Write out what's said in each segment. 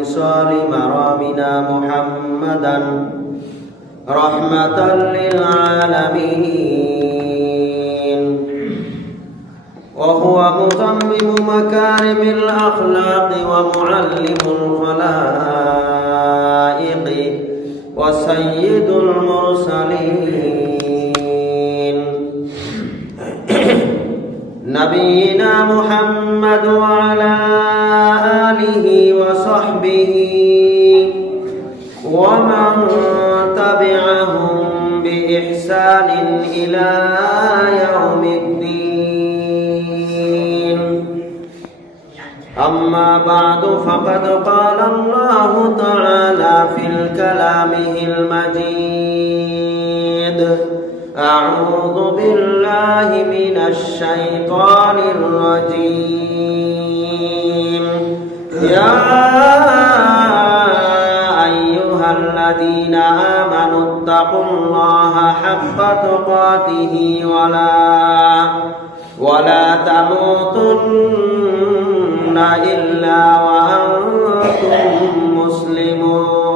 وخصال مرامنا محمدا رحمة للعالمين، وهو متمم مكارم الأخلاق ومعلم الخلائق وسيد المرسلين، نبينا محمد وعلى آله وصحبه ومن تبعهم بإحسان إلى يوم الدين. أما بعد، فقد قال الله تعالى في كلامه المجيد: أعوذ بالله من الشيطان الرجيم. يا أيها الذين آمنوا اتقوا الله حق تقاته ولا تموتن إلا وأنتم مسلمون.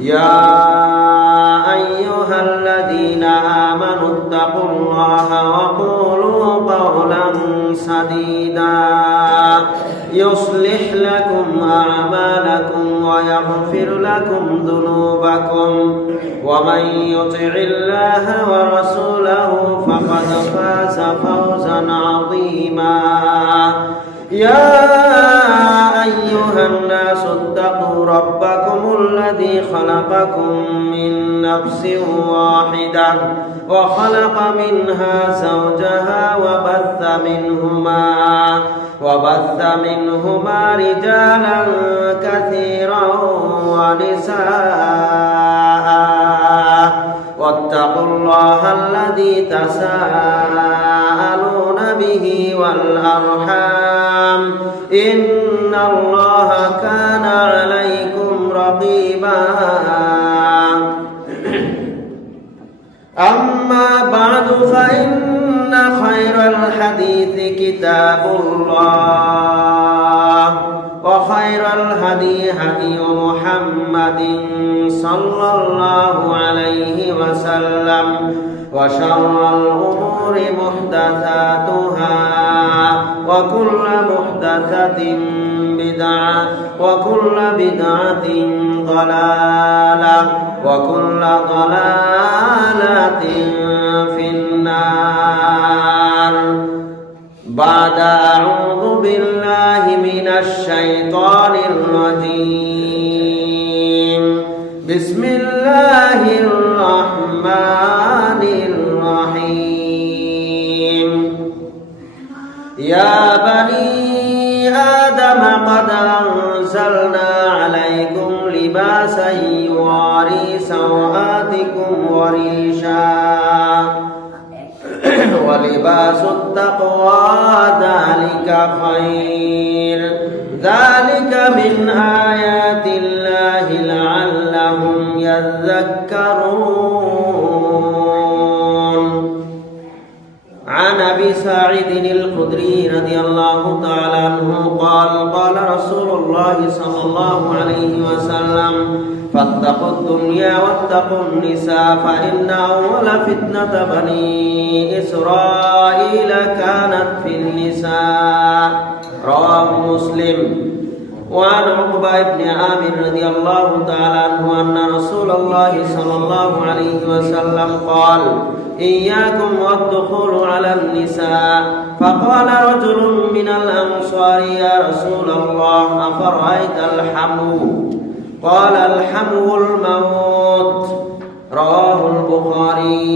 يا أيها الذين آمنوا اتقوا الله وقولوا قولا سديدا يصلح لكم أعمالكم ويغفر لكم ذنوبكم، ومن يطع الله ورسوله فقد فاز فوزا عظيما. يا أيها الناس اتقوا ربكم الذي خلقكم من نفس واحدة وخلق منها زوجها وبث منهما رجالا كثيرا ونساء، واتقوا الله الذي تساءلون به والأرحام، إن الله كان عليكم رقيبا. أما بعد، فإن خير الحديث كتاب الله، وخير الهدي هدي محمد صلى الله عليه وسلم، وشر الأمور محدثاتها، وكل محدثة بدعة، وكل بدعة ضلالة، وكل ضلالة في النار. بعد أعوذ بالله من الشيطان الرجيم. بسم الله الرحمن الرحيم. يا بني آدم قد أنزلنا عليكم لباسا يواري سوآتكم وريشا، ولباس التقوى ذلك خير، ذلك من آيات الله لعلهم يذكرون. عن أبي سعيد الخدري رضي الله تعالى عنه قال: قال رسول الله صلى الله عليه وسلم: فاتقوا الدنيا واتقوا النساء، فإن أول فتنة بني إسرائيل كانت في النساء. رواه مسلم. وعن عقبة بن عامر رضي الله تعالى عنه أن رسول الله صلى الله عليه وسلم قال: إياكم والدخول على النساء. فقال رجل من الأنصار: يا رسول الله، أفرأيت الحمو؟ قال: الحمو الموت। رواه البخاري।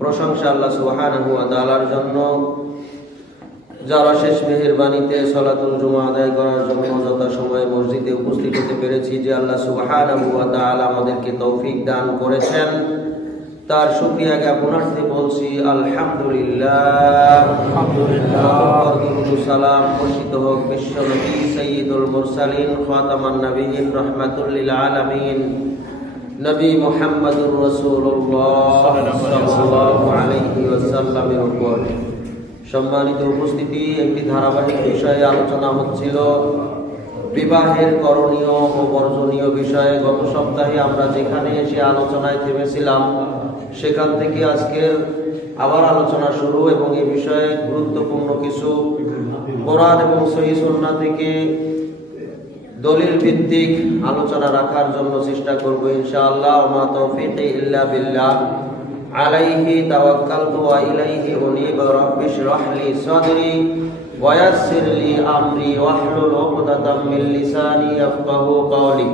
প্রশংসা আল্লাহ সুবহানাহু ওয়া তাআলার জন্য, যারা শেষ মেহেরবানিতে সালাতুল জুমা আদায় করার জন্য যথাসময়ে মসজিদে উপস্থিত হতে পেরেছি, যে আল্লাহ সুবহানাহু ওয়া তাআলা আমাদেরকে তৌফিক দান করেছেন, তার শুকরিয়া জ্ঞাপনার্থে বলছি আলহামদুলিল্লাহ। সালাম বর্ষিত হোক বিশ্বনবী সাইয়্যিদুল মুরসালিন খাতামান নবিয়্যিন রাহমাতুল লিল আলামিন নবী মুহাম্মদুর রাসূলুল্লাহ সাল্লাল্লাহু আলাইহি ওয়াসাল্লামের উপর। সম্মানিত উপস্থিতি, একটি ধারাবাহিক বিষয়ে আলোচনা হচ্ছিল বিবাহের করণীয় ও বর্জনীয় বিষয়ে। গত সপ্তাহে আমরা যেখানে এসে আলোচনায় থেমেছিলাম সেখান থেকে আজকের আবার আলোচনা শুরু, এবং এই বিষয়ে গুরুত্বপূর্ণ কিছু কোরআন এবং সহিহ সুন্নাহ থেকে দলিল ভিত্তিক আলোচনা রাখার জন্য চেষ্টা করব ইনশাআল্লাহ। ওয়া মা তাওফীকি ইল্লা বিল্লাহ, আলাইহি তাওয়াক্কালতু ওয়া ইলাইহি উনীব। রাব্বিশ রাহ লি সাদরি ওয়া ইয়াসসির লি আমরি ওয়াহলুল উকদাতাম মিন লিসানি ইয়াফকাহু কাওলি।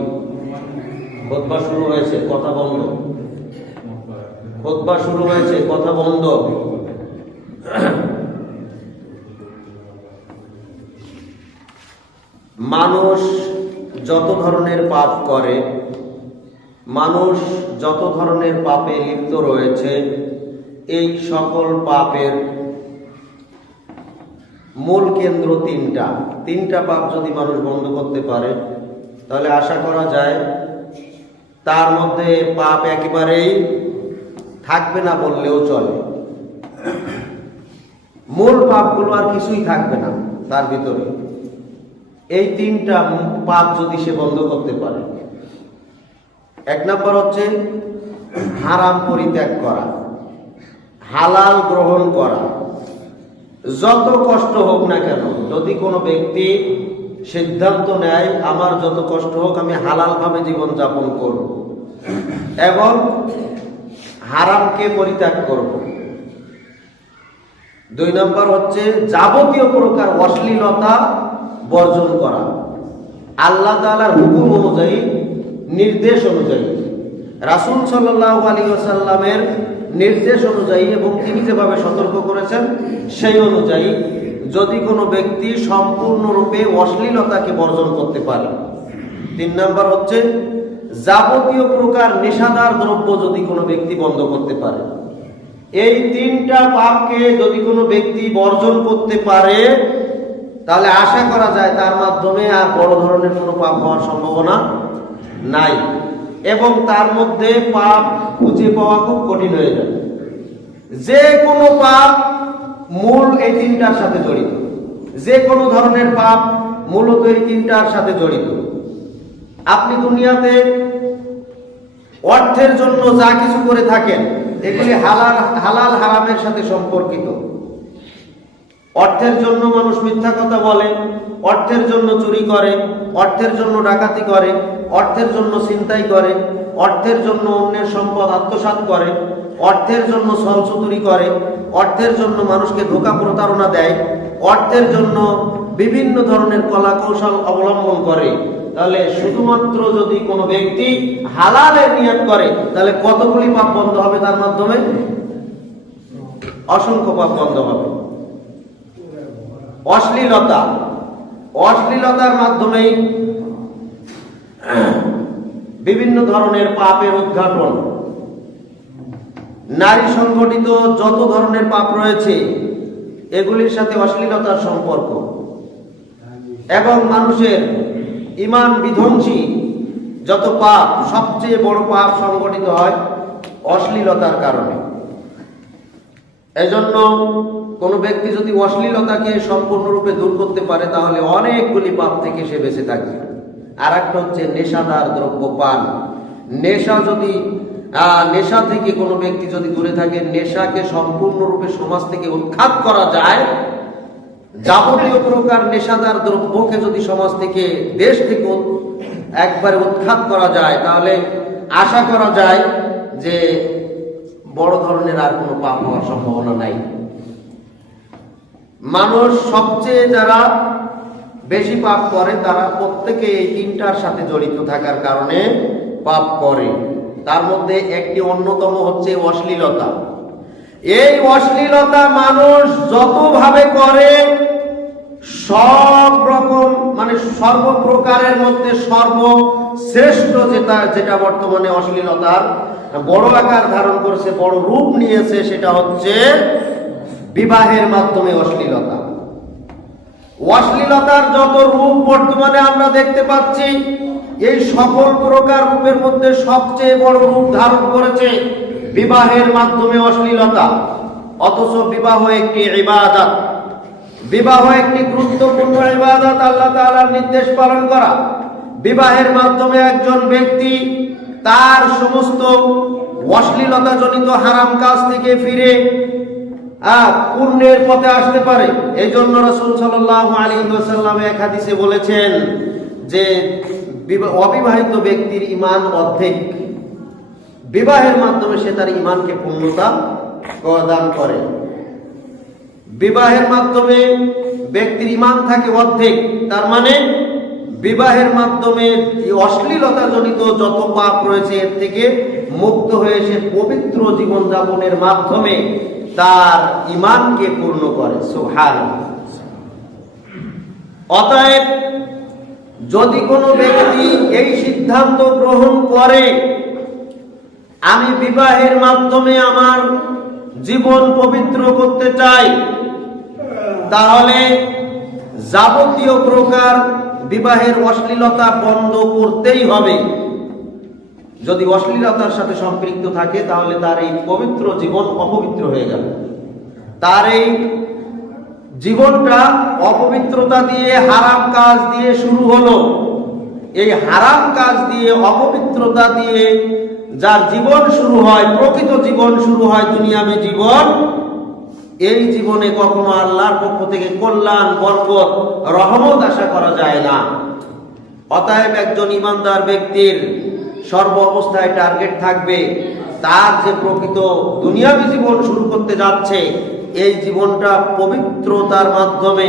খুতবা শুরু হয়েছে, কথা বন্ধ। খুতবা শুরু হয়েছে, কথা বন্ধ। মানুষ যত ধরনের পাপ করে, মানুষ যত ধরনের পাপে লিপ্ত রয়েছে, এই সকল পাপের মূল কেন্দ্র তিনটা পাপ যদি মানুষ বন্ধ করতে পারে তাহলে আশা করা যায় তার মধ্যে পাপ একেবারেই থাকবে না বললেও চলে। মূল পাপগুলো আর কিছুই থাকবে না তার ভিতরে। এই তিনটা পাপ যদি সে বন্ধ করতে পারে, এক নম্বর হচ্ছে হারাম পরিত্যাগ করা, হালাল গ্রহণ করা। যত কষ্ট হোক না কেন, যদি কোনো ব্যক্তি সিদ্ধান্ত নেয় আমার যত কষ্ট হোক আমি হালাল ভাবে জীবন যাপন করব এবং হারামকে পরিত্যাগ করব। দুই নম্বর হচ্ছে যাবতীয় প্রকার অশ্লীলতা বর্জন করা, আল্লাহ তাআলার হুকুম অনুযায়ী, নির্দেশ অনুযায়ী, রাসূল সাল্লাল্লাহু আলাইহি ওয়াসাল্লামের নির্দেশ অনুযায়ী এবং তিনি যেভাবে সতর্ক করেছেন সেই অনুযায়ী যদি কোনো ব্যক্তি সম্পূর্ণরূপে অশ্লীলতাকে বর্জন করতে পারে। তিন নম্বর হচ্ছে যাবতীয় প্রকার নেশাদার দ্রব্য যদি কোনো ব্যক্তি বন্ধ করতে পারে। এই তিনটা পাপকে যদি কোনো ব্যক্তি বর্জন করতে পারে তাহলে আশা করা যায় তার মাধ্যমে আর বড় ধরনের কোনো পাপ হওয়ার সম্ভাবনা নাই, এবং তার মধ্যে পাপ খুঁজে পাওয়া খুব কঠিন হয়ে যাবে। যে কোনো পাপ মূল এই তিনটার সাথে জড়িত, যে কোনো ধরনের পাপ মূলত এই তিনটার সাথে জড়িত। আপনি দুনিয়াতে অর্থের জন্য যা কিছু করে থাকেন এগুলি হালাল হারামের সাথে সম্পর্কিত। অর্থের জন্য মানুষ মিথ্যা কথা বলে, অর্থের জন্য চুরি করে, অর্থের জন্য ডাকাতি করে, অর্থের জন্য ছিনতাই করে, অর্থের জন্য অন্যের সম্পদ আত্মসাৎ করে, অর্থের জন্য ছলছুতুরি করে, অর্থের জন্য মানুষকে ধোঁকা প্রতারণা দেয়, অর্থের জন্য বিভিন্ন ধরনের কলা কৌশল অবলম্বন করে। তাহলে শুধুমাত্র যদি কোনো ব্যক্তি হালালের নিয়ত করে তাহলে কতগুলি পাপ বন্ধ হবে তার মাধ্যমে? অসংখ্য পাপ বন্ধ হবে। অশ্লীলতার মাধ্যমেই বিভিন্ন ধরনের পাপের উদ্ঘাটন। নারী সংগঠিত যত ধরনের পাপ রয়েছে এগুলির সাথে অশ্লীলতার সম্পর্ক, এবং মানুষের ঈমান বিধ্বংসী যত পাপ, সবচেয়ে বড় পাপ সংগঠিত হয় অশ্লীলতার কারণে। এজন্য কোনো ব্যক্তি যদি অশ্লীলতাকে সম্পূর্ণরূপে দূর করতে পারে তাহলে অনেকগুলি পাপ থেকে সে বেঁচে থাকবে। আর একটা হচ্ছে নেশাদার দ্রব্য পান। নেশা থেকে কোনো ব্যক্তি যদি দূরে থাকে, নেশাকে সম্পূর্ণরূপে সমাজ থেকে উৎখাত করা যায়, যাবতীয় প্রকার নেশাদার দ্রব্যকে যদি সমাজ থেকে, দেশ থেকে একবারে উৎখাত করা যায় তাহলে আশা করা যায় যে বড় ধরনের আর কোনো পাপ হওয়ার সম্ভাবনা নাই। মানুষ সবচেয়ে যারা বেশি পাপ করে তারা প্রত্যেকে এই তিনটার সাথে জড়িত থাকার কারণে পাপ করে। তার মধ্যে একটি অন্যতম হচ্ছে অশ্লীলতা। এই অশ্লীলতা মানুষ যতভাবে করে সব রকম, মানে সর্বপ্রকারের মধ্যে সর্বশ্রেষ্ঠ যেটা বর্তমানে অশ্লীলতার বড় আকার ধারণ করেছে, বড় রূপ নিয়েছে, সেটা হচ্ছে বিবাহের মাধ্যমে অশ্লীলতা। অশ্লীলতার যত রূপ বর্তমানে আমরা দেখতে পাচ্ছি, এই সকল প্রকার রূপের মধ্যে সবচেয়ে বড় রূপ ধারণ করেছে বিবাহের মাধ্যমে অশ্লীলতা। অথচ বিবাহ একটি ইবাদত, বিবাহ একটি গুরুত্বপূর্ণ ইবাদত, আল্লাহ তাআলার নির্দেশ পালন করা। বিবাহের মাধ্যমে একজন ব্যক্তি তার সমস্ত অশ্লীলতা জনিত হারাম কাজ থেকে ফিরে পুণ্যের পথে আসতে পারে। এই জন্য রাসূল সাল্লাল্লাহু আলাইহি ওয়াসাল্লাম এক হাদিসে বলেছেন যে অবিবাহিত ব্যক্তির ঈমান অর্ধেক। বিবাহের মাধ্যমে সে তার ঈমানকে পূর্ণতা প্রদান করে। বিবাহের মাধ্যমে ব্যক্তির ঈমান থাকে অর্ধেক, তার মানে বিবাহের মাধ্যমে অশ্লীলতা জনিত যত পাপ রয়েছে এর থেকে মুক্ত হয়ে সে পবিত্র জীবনযাপনের মাধ্যমে তার ঈমানকে পূর্ণ করে। সুবহানাল্লাহ। অতএব যদি কোনো ব্যক্তি এই সিদ্ধান্ত গ্রহণ করে আমি বিবাহের মাধ্যমে আমার জীবন পবিত্র করতে চাই, তাহলে যাবতীয় প্রকার বিবাহের অশ্লীলতা বন্ধ করতেই হবে। যদি অশ্লীলতার সাথে সম্পৃক্ত থাকে তাহলে তার এই পবিত্র জীবন অপবিত্র হয়ে গেল। তার এই জীবনটা অপবিত্রতা দিয়ে, হারাম কাজ দিয়ে শুরু হলো। এই হারাম কাজ দিয়ে, অপবিত্রতা দিয়ে যার জীবন শুরু হয়, প্রকৃত জীবন শুরু হয়, দুনিয়াবী জীবন, এই জীবনে কখনো আল্লাহর পক্ষ থেকে কল্যাণ, বরকত, রহমত আশা করা যায় না। অতএব একজন ঈমানদার ব্যক্তির সর্ব অবস্থায় টার্গেট থাকবে তার যে প্রকৃত দুনিয়াবী জীবন শুরু করতে যাচ্ছে এই জীবনটা পবিত্রতার মাধ্যমে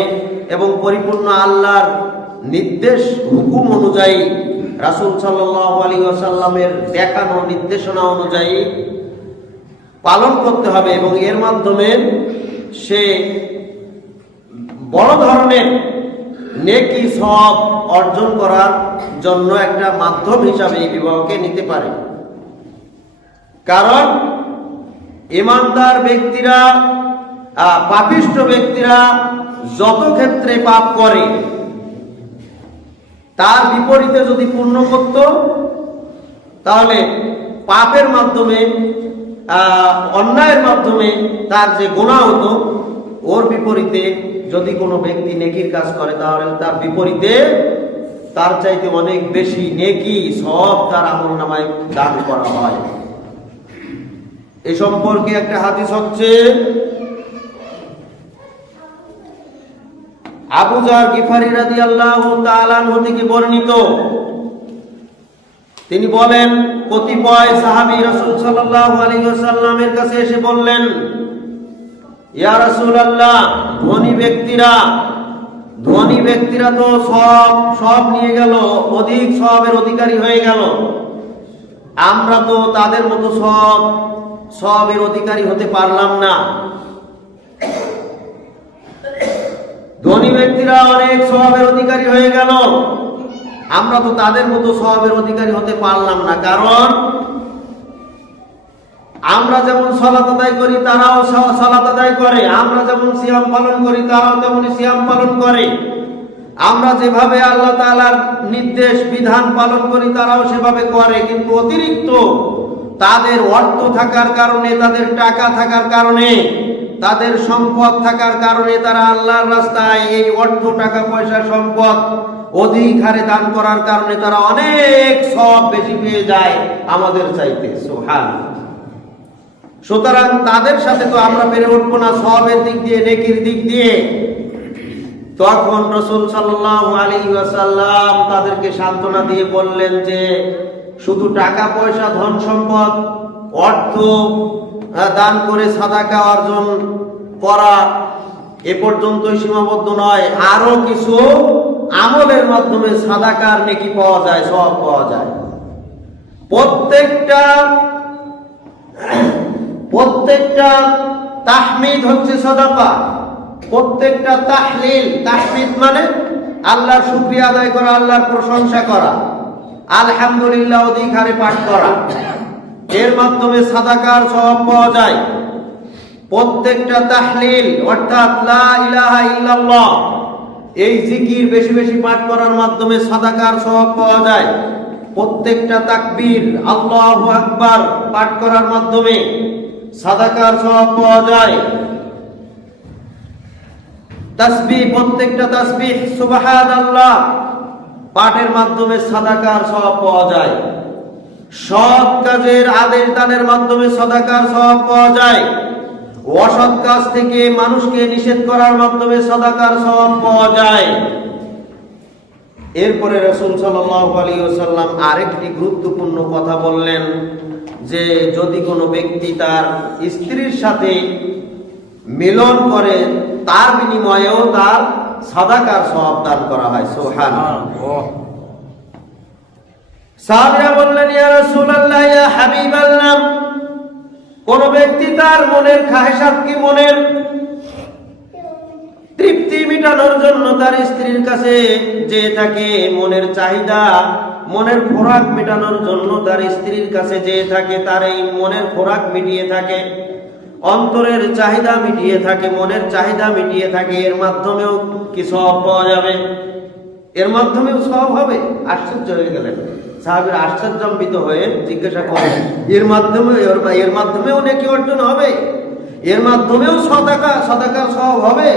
এবং পরিপূর্ণ আল্লাহর নির্দেশ হুকুম অনুযায়ী, রাসূল সাল্লাল্লাহু আলাইহি ওয়াসাল্লামের দেখানো নির্দেশনা অনুযায়ী পালন করতে হবে এবং এর মাধ্যমে সে বড় ধরনের নেকি সওয়াব অর্জন করার জন্য একটা মাধ্যম হিসাবে এই বিবাহকে নিতে পারে। কারণ ঈমানদার ব্যক্তিরা, পাপিষ্ঠ ব্যক্তিরা যত ক্ষেত্রে পাপ করে তার বিপরীতে যদি পুণ্য করত তাহলে পাপের মাধ্যমে, অন্যায়ের মাধ্যমে তার যে গুনাহ হতো, ওর বিপরীতে যদি কোনো ব্যক্তি নেকির কাজ করে তাহলে তার বিপরীতে তার চাইতে অনেক বেশি নেকি সওয়াব তার আমলনামায় দান করা হয়। এই সম্পর্কে একটা হাদিস হচ্ছে আবু যার গিফারি রাদিয়াল্লাহু তাআলা আনহু থেকে বর্ণিত। তিনি বলেন, কতিপয় সাহাবী রাসূল সাল্লাল্লাহু আলাইহি ওয়াসাল্লামের কাছে এসে বললেন, ইয়া রাসূলুল্লাহ, ধনী ব্যক্তিরা তো সব নিয়ে গেল, অধিক সওয়াবের অধিকারী হয়ে গেল, আমরা তো তাদের মতো সওয়াবের অধিকারী হতে পারলাম না। ধনী ব্যক্তিরা অনেক সওয়াবের অধিকারী হয়ে গেল, আমরা তো তাদের মতো সওয়াবের অধিকারী হতে পারলাম না। কারণ আমরা যেমন সালাত আদায় করি তারাও সালাত আদায় করে, আমরা যেমন সিয়াম পালন করি তারাও তেমনি সিয়াম পালন করে, আমরা যেভাবে আল্লাহ তাআলার নির্দেশ বিধান পালন করি তারাও সেভাবে করে। কিন্তু অতিরিক্ত তাদের অর্থ থাকার কারণে, তাদের টাকা থাকার কারণে, তাদের সম্পদ থাকার কারণে তারা আল্লাহর রাস্তায় এই অর্থ, টাকা পয়সা, সম্পদ অধিক হারে দান করার কারণে তারা অনেক সওয়াব বেশি পেয়ে যায় আমাদের চাইতে। সুবহানাল্লাহ। সুতরাং তাদের সাথে তো আমরা পেরে উঠবো না সওয়াবের দিক দিয়ে, নেকির দিক দিয়ে। তখন রাসূল সাল্লাল্লাহু আলাইহি ওয়াসাল্লাম তাদেরকে সান্ত্বনা দিয়ে বললেন যে শুধু টাকা পয়সা, ধন সম্পদ, অর্থ দান করে সাদাকা অর্জন করা এ পর্যন্তই সীমাবদ্ধ নয়, আরো কিছু আমলের মাধ্যমে সাদাকার নেকি পাওয়া যায়, সওয়াব পাওয়া যায়। প্রত্যেকটা তাহমিদ হচ্ছে সাদাকা, প্রত্যেকটা তাহমিদ মানে আল্লাহর শুকরিয়া আদায় করা, আল্লাহর প্রশংসা করা, আলহামদুলিল্লাহ অধিক হারে পাঠ করা, এর মাধ্যমে সাদাকার সওয়াব পাওয়া যায়। প্রত্যেকটা তাহলিল অর্থাৎ লা ইলাহা ইল্লাল্লাহ এই জিকির বেশি বেশি পাঠ করার মাধ্যমে সাদাকার সওয়াব পাওয়া যায়। প্রত্যেকটা তাকবীর আল্লাহু আকবার পাঠ করার মাধ্যমে সাদাকার সওয়াব পাওয়া যায়। তাসবিহ, প্রত্যেকটা তাসবিহ সুবহানাল্লাহ পাঠের মাধ্যমে সাদাকার সওয়াব পাওয়া যায়। সৎ কাজের আদেশ দানের মাধ্যমে সাদাকার সওয়াব পাওয়া যায়। অসৎ কাজ থেকে মানুষকে নিষেধ করার মাধ্যমে সাদাকার সওয়াব পাওয়া যায়। এরপরে রাসূল সাল্লাল্লাহু আলাইহি ওয়াসাল্লাম আরেকটি গুরুত্বপূর্ণ কথা বললেন যে যদি কোনো ব্যক্তি তার স্ত্রীর সাথে মিলন করে তার বিনিময়েও তার সাদাকার সওয়াব দান করা হয়। সুবহানাল্লাহ। সাহাবীরা বললেন, ইয়া রাসূলুল্লাহ, ইয়া হাবিবাল্লাহ, কোন ব্যক্তি তার মনের খাহেশাত কি মনের তৃপ্তি মেটানোর জন্য তার স্ত্রীর কাছে যে থাকে, মনের চাহিদা মনের খোরাক মেটানোর জন্য তার স্ত্রীর কাছে যে থাকে, তার এই মনের খোরাক মিটিয়ে থাকে, অন্তরের চাহিদা মিটিয়ে থাকে, মনের চাহিদা মিটিয়ে থাকে, এর মাধ্যমেও কি সওয়াব পাওয়া যাবে? এর মাধ্যমেও সওয়াব হবে? আশ্চর্য হয়ে গেলেন সাহাবীরা, আশ্চর্যান্বিত হয়ে জিজ্ঞাসা করেন, এর মাধ্যমেও নেকি অর্জন হবে? এর মাধ্যমেও সাদাকার সওয়াব হবে?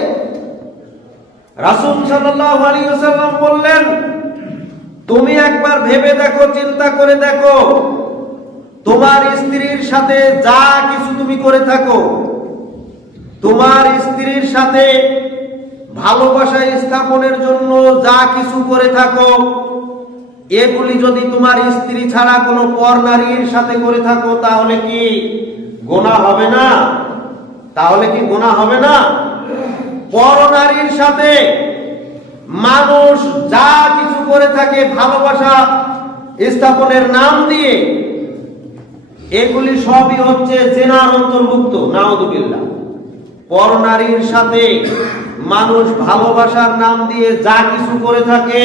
রাসূল সাল্লাল্লাহু আলাইহি ওয়াসাল্লাম বললেন, তুমি একবার ভেবে দেখো, চিন্তা করে দেখো, তোমার স্ত্রীর সাথে যা কিছু তুমি করে থাকো, তোমার স্ত্রীর সাথে ভালোবাসা স্থাপনের জন্য যা কিছু করে থাকো, এগুলি যদি তোমার স্ত্রী ছাড়া কোনো পর নারীর সাথে করে থাকো, তাহলে কি গুনাহ হবে না? তাহলে কি গুনাহ হবে না? পর নারীর সাথে মানুষ যা কিছু করে থাকে ভালোবাসা স্থাপনের নাম দিয়ে, এগুলি সবই হচ্ছে জিনার অন্তর্ভুক্ত। নাউযুবিল্লাহ। পর নারীর সাথে মানুষ ভালোবাসার নাম দিয়ে যা কিছু করে থাকে,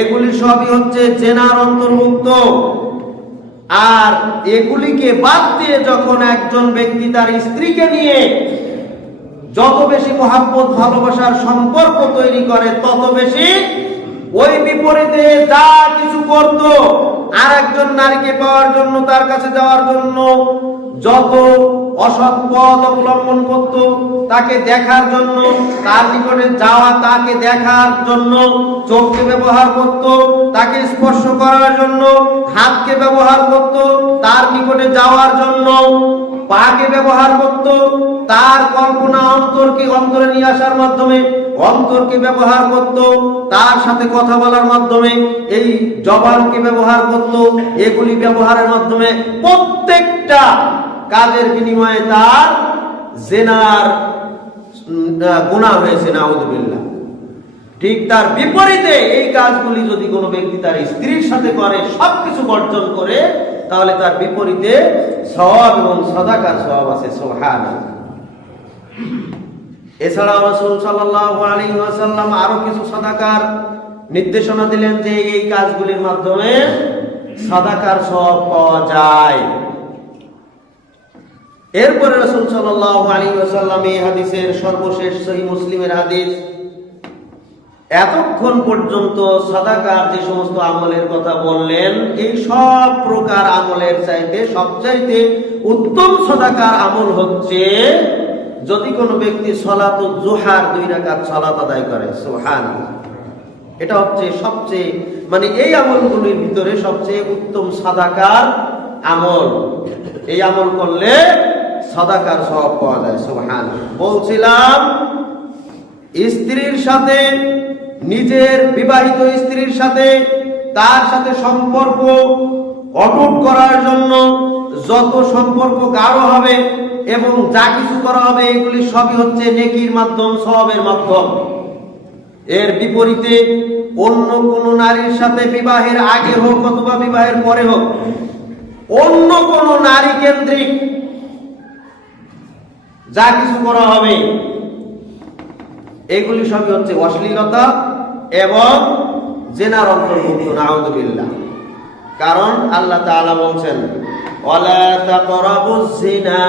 এগুলি সবই হচ্ছে জিনার অন্তর্ভুক্ত। আর এগুলিকে বাদ দিয়ে যখন একজন ব্যক্তি তার স্ত্রীকে নিয়ে যত বেশি মহাব্বত ভালোবাসার সম্পর্ক তৈরি করে, তত বেশি ওই বিপরীতে যা কিছু করত, আর একজন নারীকে পাওয়ার জন্য, তার কাছে যাওয়ার জন্য যত অসৎ পথ অবলম্বন করত, তাকে দেখার জন্য, তার নিকটে যাওয়া, তাকে দেখার জন্য চোখকে ব্যবহার করত, তাকে স্পর্শ করার জন্য হাতকে ব্যবহার করত, তার নিকটে যাওয়ার জন্য পাকে ব্যবহার করত, তার কল্পনা অন্তরে নিয়ে আসার মাধ্যমে অন্তরকে ব্যবহার করত, তার সাথে কথা বলার মাধ্যমে এই জবানকে ব্যবহার করত। এগুলি ব্যবহারের মাধ্যমে প্রত্যেকটা কাজের বিনিময়ে তার জিনার গুনাহ হয়েছে। নাউযুবিল্লাহ। ঠিক তার বিপরীতে এই কাজগুলি যদি কোনো ব্যক্তি তার স্ত্রীর সাথে করে, সবকিছু বর্জন করে, তাহলে তার বিপরীতে সওয়াব এবং সাদাকার সওয়াব আছে। সুবহানাল্লাহ। এছাড়াও রাসূল সাল্লাল্লাহু আলাইহি ওয়াসাল্লাম আরো কিছু সাদাকার নির্দেশনা দিলেন যে এই কাজগুলির মাধ্যমে সাদাকার সওয়াব পাওয়া যায়। এরপরে রাসূল সাল্লাল্লাহু আলাইহি ওয়াসাল্লাম এই হাদিসের সর্বশেষ সহিহ মুসলিমের হাদিস, এতক্ষণ পর্যন্ত সাদাকার যে সমস্ত আমলের কথা বললেন, এই সব প্রকার আমলের চাইতে সবচাইতে উত্তম সাদাকার আমল হচ্ছে যদি কোনো ব্যক্তি সালাতুল জুহার 2 রাকাত সালাত আদায় করে। সুবহানাল্লাহ। এটা হচ্ছে সবচেয়ে, মানে এই আমলগুলির ভিতরে সবচেয়ে উত্তম সাদাকার আমল। এই আমল করলে সাদাকার সওয়াব পাওয়া যায়। সুবহানাল্লাহ। বলছিলাম, স্ত্রীর সাথে, নিজের বিবাহিত স্ত্রীর সাথে, তার সাথে সম্পর্ক অটুট করার জন্য যত সম্পর্ক গাঢ় হবে এবং যা কিছু করা হবে, এগুলি সবই হচ্ছে নেকির মাধ্যম, সওয়াবের মাধ্যম। এর বিপরীতে অন্য কোন নারীর সাথে বিবাহের আগে হোক অথবা বিবাহের পরে হোক, অন্য কোন নারী কেন্দ্রিক যা কিছু করা হবে, এগুলি সবই হচ্ছে অশ্লীলতা এবং জিনার অন্তর্ভুক্ত। নাউযুবিল্লাহ। কারণ আল্লাহ তাআলা বলছেন, ওয়ালা তাকরাবুজ জিনা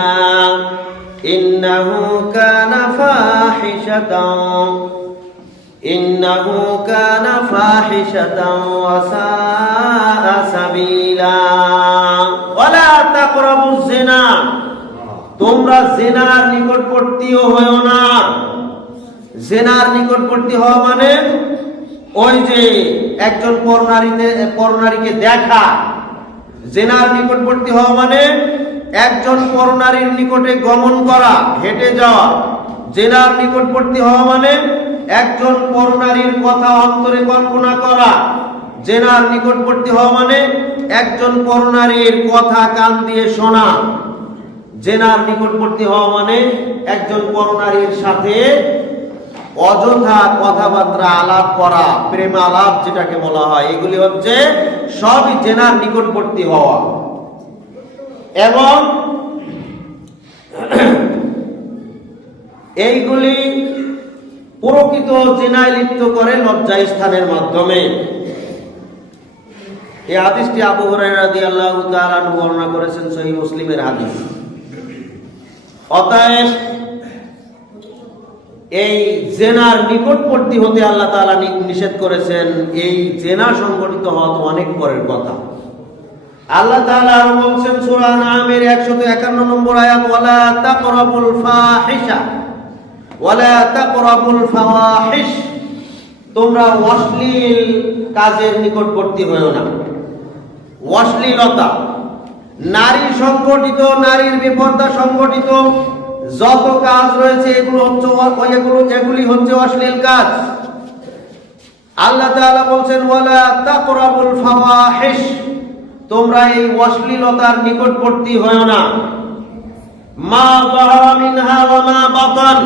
ইন্নাহু কানা ফাহিশাতান ওয়া সাআ সাবিলা। ওয়ালা তাকরাবুজ জিনা, তোমরা জিনার নিকটবর্তীও হয়ো না। জেনার নিকটবর্তী হওয়া মানে ওই যে একজন পরনারীকে দেখা। জেনার নিকটবর্তী হওয়া মানে একজন পরনারীর নিকটে গমন করা, হেঁটে যাওয়া। জেনার নিকটবর্তী হওয়া মানে একজন পরনারীর কথা অন্তরে কল্পনা করা। জেনার নিকটবর্তী হওয়া মানে একজন পরনারীর কথা কান দিয়ে শোনা। জেনার নিকটবর্তী হওয়া মানে একজন পরনারীর সাথে অযথা কথাবার্তা আলাপ করা, প্রেম আলাপ যেটাকে বলা হয়, এগুলি হচ্ছে সবই জেনার নিকটবর্তী হওয়া। এবং এইগুলি প্রকৃত জেনায় লিপ্ত করে লজ্জা স্থানের মাধ্যমে। এই হাদিসটি আবু হুরায়রা রাদিয়াল্লাহু তাআলা আনহু বর্ণনা করেছেন, সহিহ মুসলিমের হাদিস। অতএব এই জেনার নিকটবর্তী হতে আল্লাহ তাআলা নিষেধ করেছেন। এই জেনা সংগঠিত হওয়া তো অনেক পরের কথা। আল্লাহ তাআলা আরো বলছেন সূরা আনআমের 151 নম্বর আয়াত, ওয়ালা তাকরাবুল ফাহিশা ওয়ালা তাকরাবুল ফাওয়াহিশ, তোমরা অশ্লীল কাজের নিকটবর্তী হয়ো না। অশ্লীলতা, নারী সংগঠিত, নারীর বেপরদা সংগঠিত যত কাজ রয়েছে এগুলি হচ্ছে অশ্লীল কাজ। আল্লাহ তাআলা বলছেন ওয়ালা তাকরাবুল ফাওয়াহিশ, তোমরা এই অশ্লীলতার নিকটবর্তী হয়ো না। মা যাহারা মিনহা ওয়া মা বাতান,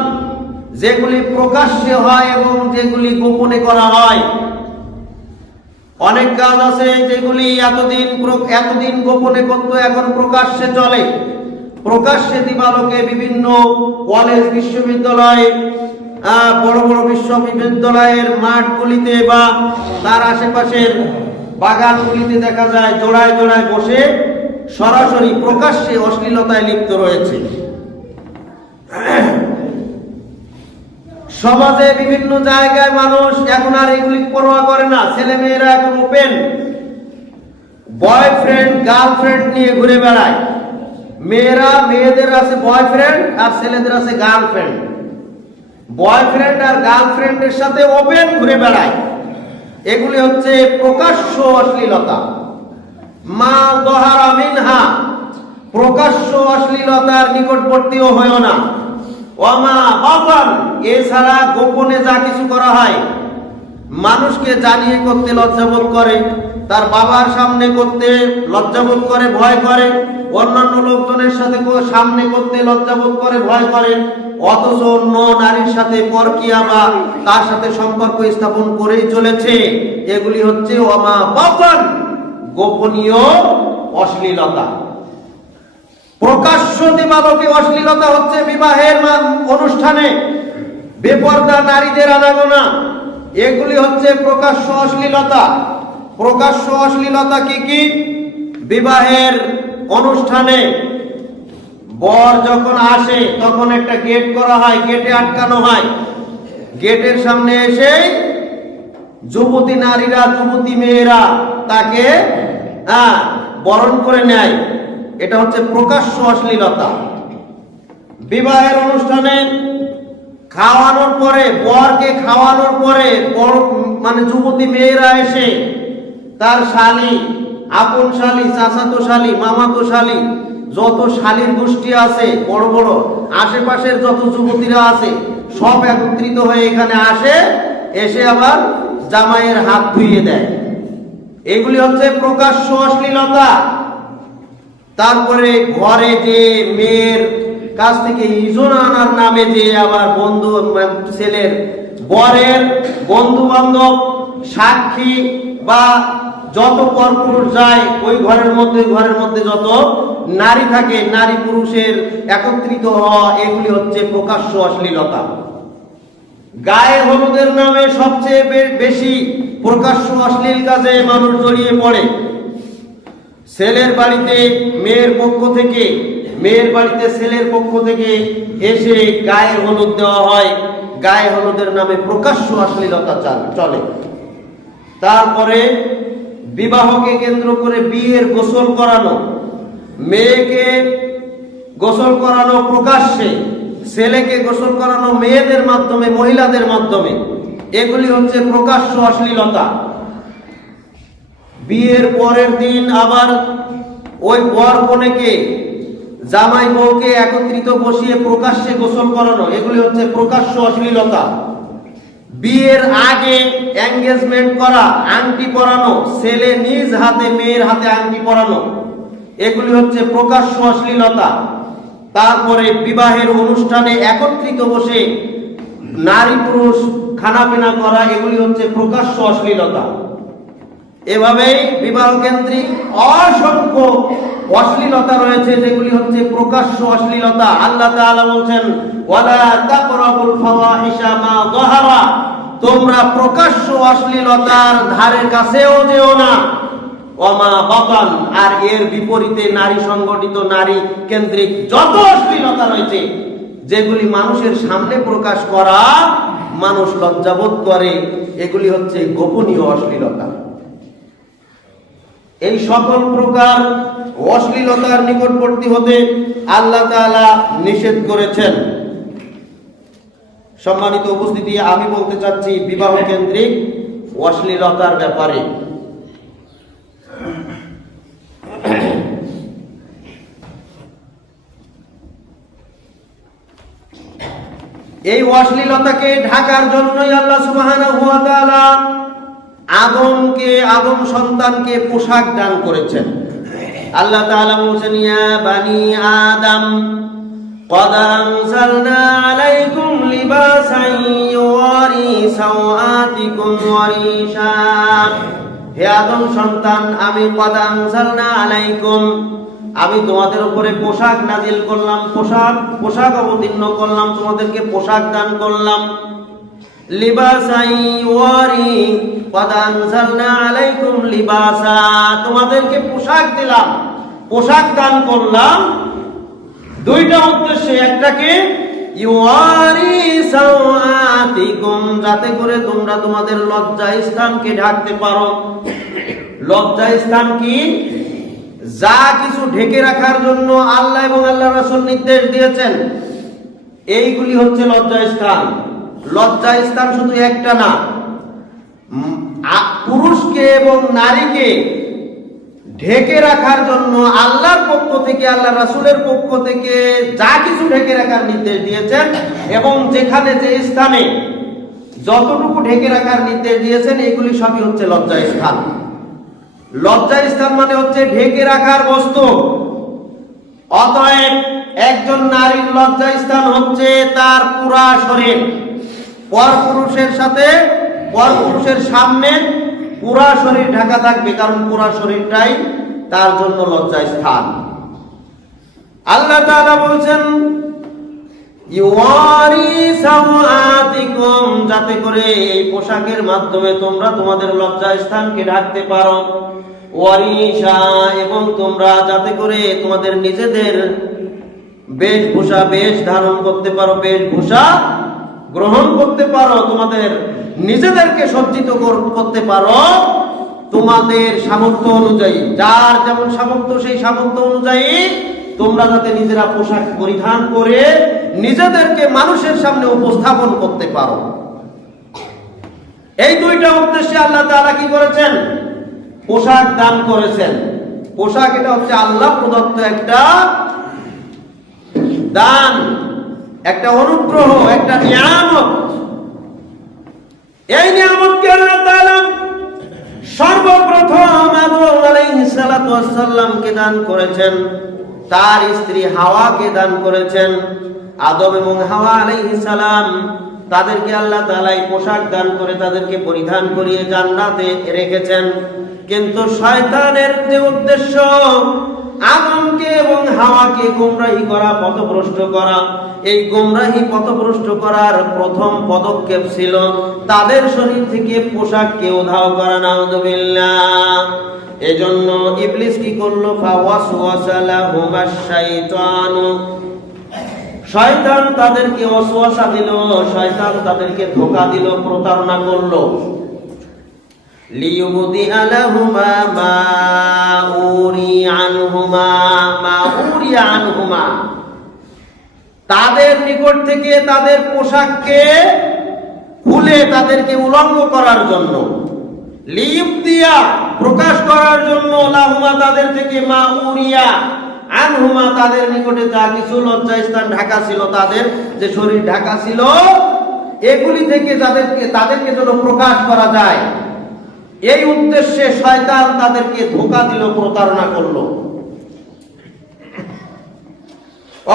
যেগুলি প্রকাশ্যে হয় এবং যেগুলি গোপনে করা হয়। অনেক কাজ আছে যেগুলি এতদিন গোপনে করতো, এখন প্রকাশ্যে চলে। প্রকাশ্যে দিবালোকে বিভিন্ন কলেজ, বিশ্ববিদ্যালয়, বড় বড় বিশ্ববিদ্যালয়ের মাঠগুলিতে বা তার আশেপাশের বাগানগুলিতে দেখা যায় জোড়ায় জোড়ায় বসে সরাসরি প্রকাশ্যে অশ্লীলতায় লিপ্ত রয়েছে। সমাজে বিভিন্ন জায়গায় মানুষ এখন আর এগুলি পরোয়া করে না। ছেলে মেয়েরা এখন ওপেন, বয়ফ্রেন্ড গার্লফ্রেন্ড নিয়ে ঘুরে বেড়ায়। মেয়েদের আছে বয়ফ্রেন্ড আর ছেলেদের আছে গার্লফ্রেন্ড। বয়ফ্রেন্ড আর গার্লফ্রেন্ডের সাথে ওপেন ঘুরে বেড়ায়। এগুলি হচ্ছে প্রকাশ্য অশ্লীলতা। মা যাহারা মিনহা, প্রকাশ্য অশ্লীলতার নিকটবর্তীও হয় না। ওয়ামা বাতান, এছাড়া গোপনে যা কিছু করা হয়, মানুষকে জানিয়ে করতে লজ্জাবোধ করে, তার বাবার সামনে করতে লজ্জাবোধ করে, ভয় করে, অন্যান্য লোকজনের সাথে সামনে করতে লজ্জাবোধ করে, ভয় করে, অথচ অন্য নারীর সাথে পরকিয়া বা তার সাথে সম্পর্ক স্থাপন করেই চলেছে। এগুলি হচ্ছে ওয়ামা বাতান, গোপনীয় অশ্লীলতা। প্রকাশ্য দিবালোকে অশ্লীলতা হচ্ছে বিবাহের অনুষ্ঠানে বেপরদা নারীদের আনাগোনা, এগুলি হচ্ছে প্রকাশ্য অশ্লীলতা। প্রকাশ্য অশ্লীলতা কি কি? বিবাহের অনুষ্ঠানে বর যখন আসে তখন একটা গেট করা হয়, গেটে আটকানো হয়। গেটের সামনে এসে যুবতী নারীরা, যুবতী মেয়েরা তাকে বরণ করে নেয়। এটা হচ্ছে প্রকাশ্য অশ্লীলতা। বিবাহের অনুষ্ঠানে খাওয়ানোর পরে, বরকে খাওয়ানোর পরে যুবতী মেয়েরা এসে তার শালী, আপন শালী, চাচাতো শালী, মামাতো শালী, যত শালীর গোষ্ঠী আছে বড় বড়, আশেপাশের যত যুবতীরা আছে সব একত্রিত হয়ে এখানে আসে, এসে আবার জামাইয়ের হাত ধুইয়ে দেয়। এগুলি হচ্ছে প্রকাশ্য অশ্লীলতা। তারপরে ঘরে যে মেয়ের কাছ থেকে ইজনা আনার নামে যে আবার ছেলের বরের বন্ধু বান্ধব, সাক্ষী বা যত পরপুরুষ যায় ওই ঘরের মধ্যে যত নারী থাকে, নারী পুরুষের একত্রিত হওয়া, এগুলি হচ্ছে প্রকাশ্য অশ্লীলতা। গায়ে হলুদের নামে সবচেয়ে বেশি প্রকাশ্য অশ্লীল কাজে মানুষ জড়িয়ে পড়ে। ছেলের বাড়িতে মেয়ের পক্ষ থেকে, মেয়ের বাড়িতে ছেলের পক্ষ থেকে এসে গায়ে হলুদ দেওয়া হয়। গায়ে হলুদের নামে প্রকাশ্য অশ্লীলতা চলে। তারপরে বিবাহকে কেন্দ্র করে বিয়ের গোসল করানো, মেয়েকে গোসল করানো প্রকাশ্যে, ছেলেকে গোসল করানো মেয়েদের মাধ্যমে, মহিলাদের মাধ্যমে, এগুলি হচ্ছে প্রকাশ্য অশ্লীলতা। বিয়ের পরের দিন আবার ওই বর কনেকে, জামাই বউকে একত্রিত বসিয়ে প্রকাশ্যে গোসল করানো, এগুলি হচ্ছে প্রকাশ্য অশ্লীলতা। বিয়ের আগে এঙ্গেজমেন্ট করা, আংটি পরানো, ছেলে নিজ হাতে মেয়ের হাতে আংটি পরানো, এগুলি হচ্ছে প্রকাশ্য অশ্লীলতা। তারপরে বিবাহের অনুষ্ঠানে একত্রিত বসে নারী পুরুষ খানাপিনা করা, এগুলি হচ্ছে প্রকাশ্য অশ্লীলতা। এভাবেই বিবাহ কেন্দ্রিক অসংখ্য অশ্লীলতা রয়েছে, যেগুলি হচ্ছে প্রকাশ্য অশ্লীলতা। আল্লাহ তাআলা বলছেন, ওয়ালা তাকরাবুল ফাওয়াহিশা মা যাহারা, তোমরা প্রকাশ্য অশ্লীলতার ধারে কাছেও যেও না, ওমা বাতান, আর এর বিপরীতে নারী সংগঠিত, নারী কেন্দ্রিক যত অশ্লীলতা রয়েছে, যেগুলি মানুষের সামনে প্রকাশ করা মানুষ লজ্জাবোধ করে, এগুলি হচ্ছে গোপনীয় অশ্লীলতা। এই সকল প্রকার অশ্লীলতার নিকটবর্তী হতে আল্লাহ তাআলা নিষেধ করেছেন। সম্মানিত উপস্থিতি, আমি বলতে চাচ্ছি বিবাহ কেন্দ্রিক অশ্লীলতার ব্যাপারে। এই অশ্লীলতাকে ঢাকার জন্যই আল্লাহ সুবহানাহু ওয়া তাআলা আদম সন্তানকে পোশাক দান করেছেন। আল্লাহ তাআলা বলেছেন, ইয়া বানি আদম قد أنزلنا عليكم لباسا يواري سوآتكم وريشا, হে আদম সন্তান, আমি قد أنزلنا عليكم, আমি তোমাদের উপরে পোশাক নাজিল করলাম, পোশাক অবতীর্ণ করলাম, তোমাদেরকে পোশাক দান করলাম। লিবাসা ইউয়ারি, قد أنزلنا عليكم লিবাসা, তোমাদেরকে পোশাক দিলাম, পোশাক দান করলাম দুইটা উদ্দেশ্যে। একটাকে ইউয়ারি সাওআতিকুম, যাতে করে তোমরা তোমাদের লজ্জা স্থানকে ঢাকতে পারো। লজ্জা স্থান কি? যা কিছু ঢেকে রাখার জন্য আল্লাহ এবং আল্লাহর রাসূল নির্দেশ দিয়েছেন, এইগুলি হচ্ছে লজ্জা স্থান। লজ্জা স্থান শুধু একটা না, পুরুষকে এবং নারীকে ঢেকে রাখার জন্য আল্লাহর পক্ষ থেকে, আল্লাহ রাসূলের পক্ষ থেকে যা কিছু ঢেকে রাখার নির্দেশ দিয়েছেন, এবং যেখানে যে স্থানে যতটুকু ঢেকে রাখার নির্দেশ দিয়েছেন, এগুলি সবই হচ্ছে লজ্জা স্থান। লজ্জা স্থান মানে হচ্ছে ঢেকে রাখার বস্তু। অতএব একজন নারীর লজ্জা স্থান হচ্ছে তার পুরা শরীর। পরপুরুষের সামনে পুরা শরীর ঢাকা থাকবে, কারণ পুরা শরীরটাই তার জন্য লজ্জা স্থান। আল্লাহ তাআলা বলেছেন, ইউয়ারি সাওআতিকুম, যাতে করে এই পোশাকের মাধ্যমে তোমরা তোমাদের লজ্জা স্থানকে ঢাকতে পারো। ওয়ারিশা, এবং তোমরা যাতে করে তোমাদের নিজেদের বেশ ধারণ করতে পারো, বেশভূষা গ্রহণ করতে পারো, তোমাদের নিজেদেরকে সজ্জিত করতে পারো তোমাদের সামর্থ্য অনুযায়ী। যার যেমন সামর্থ্য, সেই সামর্থ্য অনুযায়ী তোমরা যাতে নিজেরা পোশাক পরিধান করে নিজেদেরকে মানুষের সামনে উপস্থাপন করতে পারো। এই দুইটা উদ্দেশ্যে আল্লাহ তাআলা কি করেছেন? পোশাক দান করেছেন। পোশাক এটা হচ্ছে আল্লাহ প্রদত্ত একটা দান, একটা অনুগ্রহ, একটা নিয়ামত। এই নিয়ামতকে আল্লাহ তাআলা সর্বপ্রথম আদম আলাইহিস সালাতু ওয়াস সালামকে দান করেছেন, তার স্ত্রী হাওয়াকে দান করেছেন। আদম এবং হাওয়া আলাইহিস সালাম, তাদেরকে আল্লাহ তাআলা এই পোশাক দান করে তাদেরকে পরিধান করিয়ে জান্নাতে রেখেছেন। কিন্তু শয়তানের যে উদ্দেশ্য, আদমকে এবং হাওয়াকে গোমরাহি করা, পথভ্রষ্ট করা, এই গোমরাহি পথভ্রষ্ট করার প্রথম পদক্ষেপ ছিল তাদের শরীর থেকে পোশাককে উধাও করা। নাউযুবিল্লাহ। এজন্য ইবলিস কি করলো? ফাওয়াসওয়াসা লাহুমাশ শাইতানু, শয়তান তাদেরকে ওয়াসওয়াসা দিল, শয়তান তাদেরকে ধোঁকা দিল, প্রতারণা করলো। লিইউবদিআ লাহুমা মা উরিয়া আনহুমা, তাদের নিকট থেকে তাদের পোশাককে খুলে তাদেরকে উলঙ্গ করার জন্য, লিইবদিয়া প্রকাশ করার জন্য, লাহুমা তাদের থেকে, মা উরিয়া আনহুমা তাদের নিকটে যা কিছু লজ্জাস্থান ঢাকা ছিল, তাদের যে শরীর ঢাকা ছিল, এগুলি থেকে তাদেরকে যেন প্রকাশ করা যায়, এই উদ্দেশ্যে শয়তান তাদেরকে ধোঁকা দিল, প্রতারণা করলো।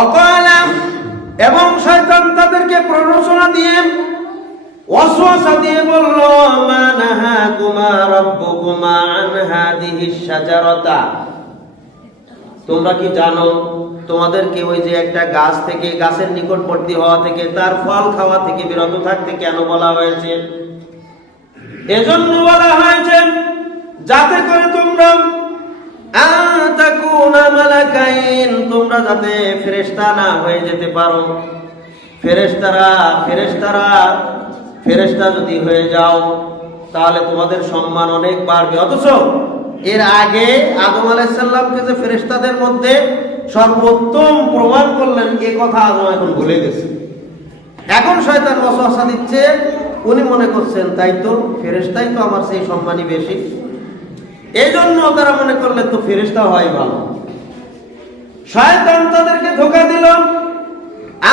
অকালা এবং শয়তান তাদেরকে প্ররোচনা দিয়ে, ওয়াসওয়াসা দিয়ে বলল, মা নাহাকুমা রাব্বুকুমা আন হাদিহিশ শাজারাতা, তোমরা কি জানো তোমাদেরকে ওই যে একটা গাছ থেকে, গাছের নিকটবর্তী হওয়া থেকে, তার ফল খাওয়া থেকে বিরত থাকতে কেন বলা হয়েছে? এজন্য বলা হয়েছে যাতে করে তোমরা আতাকুনা মালাকাইন, তোমরা যাতে ফেরেশতা না হয়ে যেতে পারো। ফেরেশতা যদি হয়ে যাও তাহলে তোমাদের সম্মান অনেক বাড়বে। অথচ এর আগে আদম আলাইহিস সালামকে যে ফেরেশতাদের মধ্যে সর্বোত্তম প্রমাণ করলেন, এ কথা আদম এখন ভুলে গেছে। এখন শয়তান ওয়াসওয়াসা দিচ্ছে, উনি মনে করছেন তাই তো ফেরেশতাই তো আমার সেই সম্মানই বেশি, এই জন্য তারা মনে করলেন তো ফেরেশতা হয় ভালো। শয়তান তাদেরকে ধোঁকা দিল,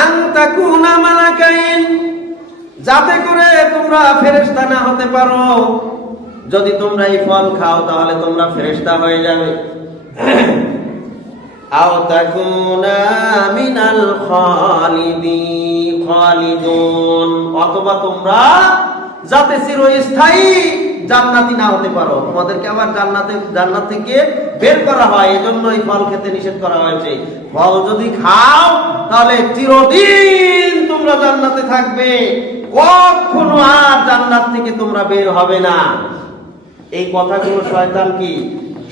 আন তাকুনা মালাকাইন, যাতে করে তোমরা ফেরেশতা না হতে পারো। যদি তোমরা এই ফল খাও তাহলে তোমরা ফেরেশতা হয়ে যাবে। আও তাকুনা মিনাল খালিদুন, অথবা তোমরা যাতে চিরস্থায়ী জান্নাতি না হতে পারো, তোমাদেরকে আবার জান্নাত থেকে বের করা হয়, এজন্য এই ফল খেতে নিষেধ করা হয়েছে। ফল যদি খাও তাহলে চিরদিন তোমরা জান্নাতে থাকবে, কখনো আর জান্নাত থেকে তোমরা বের হবে না। এই কথাগুলো শয়তান কি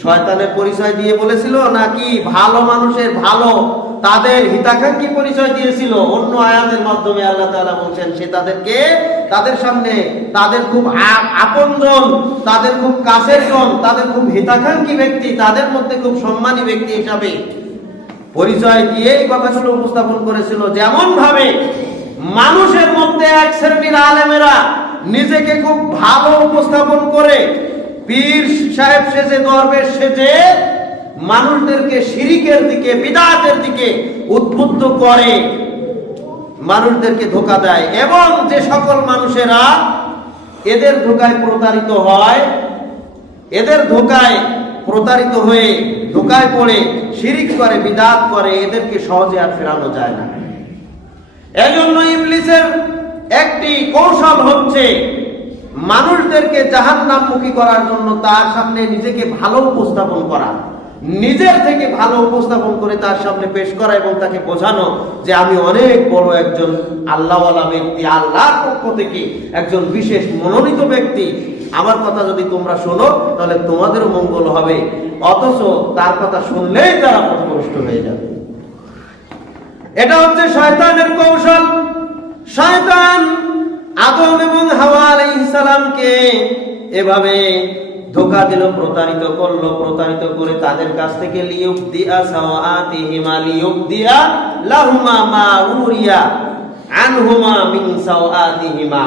শয়তানের পরিচয় দিয়ে বলেছিল, নাকি ভালো মানুষের ভালো তাদের হিতাকাঙ্ক্ষী পরিচয় দিয়েছিল? অন্য আয়াতের মাধ্যমে আল্লাহ তাআলা বলছেন সে তাদেরকে তাদের সামনে তাদের খুব আপনজন, তাদের খুব কাছের জন, তাদের খুব হিতাকাঙ্ক্ষী ব্যক্তি, তাদের মধ্যে খুব সম্মানী ব্যক্তি হিসাবে পরিচয় দিয়ে এই কথাগুলো উপস্থাপন করেছিল। যেমন ভাবে মানুষের মধ্যে এক শ্রেণীর আলেমেরা নিজেকে খুব ভালো উপস্থাপন করে, পীর সাহেব সেজে, দরবেশ সেজে মানুষদেরকে শিরিকের দিকে, বিদআতের দিকে উদ্বুদ্ধ করে, মানুষদেরকে ধোঁকা দেয়। এবং যে সকল মানুষেরা এদের ধোঁকায় প্রতারিত হয়, এদের ধোঁকায় প্রতারিত হয়ে ধোঁকায় পড়ে শিরিক করে, বিদআত করে, এদেরকে সহজে আর ফেরানো যায় না। এজন্য ইবলিসের একটি কৌশল হচ্ছে মানুষদেরকে জাহান্নামমুখী করার জন্য তার সামনে নিজেকে ভালো উপস্থাপন করা, নিজের থেকে ভালো উপস্থাপন করে তার সামনে পেশ করা এবং তাকে বোঝানো যে আমি অনেক বড় একজন আল্লাহওয়ালা ব্যক্তি, আল্লাহর পক্ষ থেকে একজন বিশেষ মনোনীত ব্যক্তি, আমার কথা যদি তোমরা শোনো তাহলে তোমাদেরও মঙ্গল হবে। অথচ তার কথা শুনলেই তারা পথভ্রষ্ট হয়ে যাবে। এটা হচ্ছে শয়তানের কৌশল। শয়তান আদম এবং হাওয়া আলাইহিস সালামকে এভাবে ধোঁকা দিল, প্রতারিত করলো, প্রতারিত করে তাদের কাছ থেকে লিয়ুবদিয়া সাওয়াতিহিমা লিয়ুবদিয়া লাহুমা মা উরিয়া আনহুমা মিন সাওয়াতিহিমা,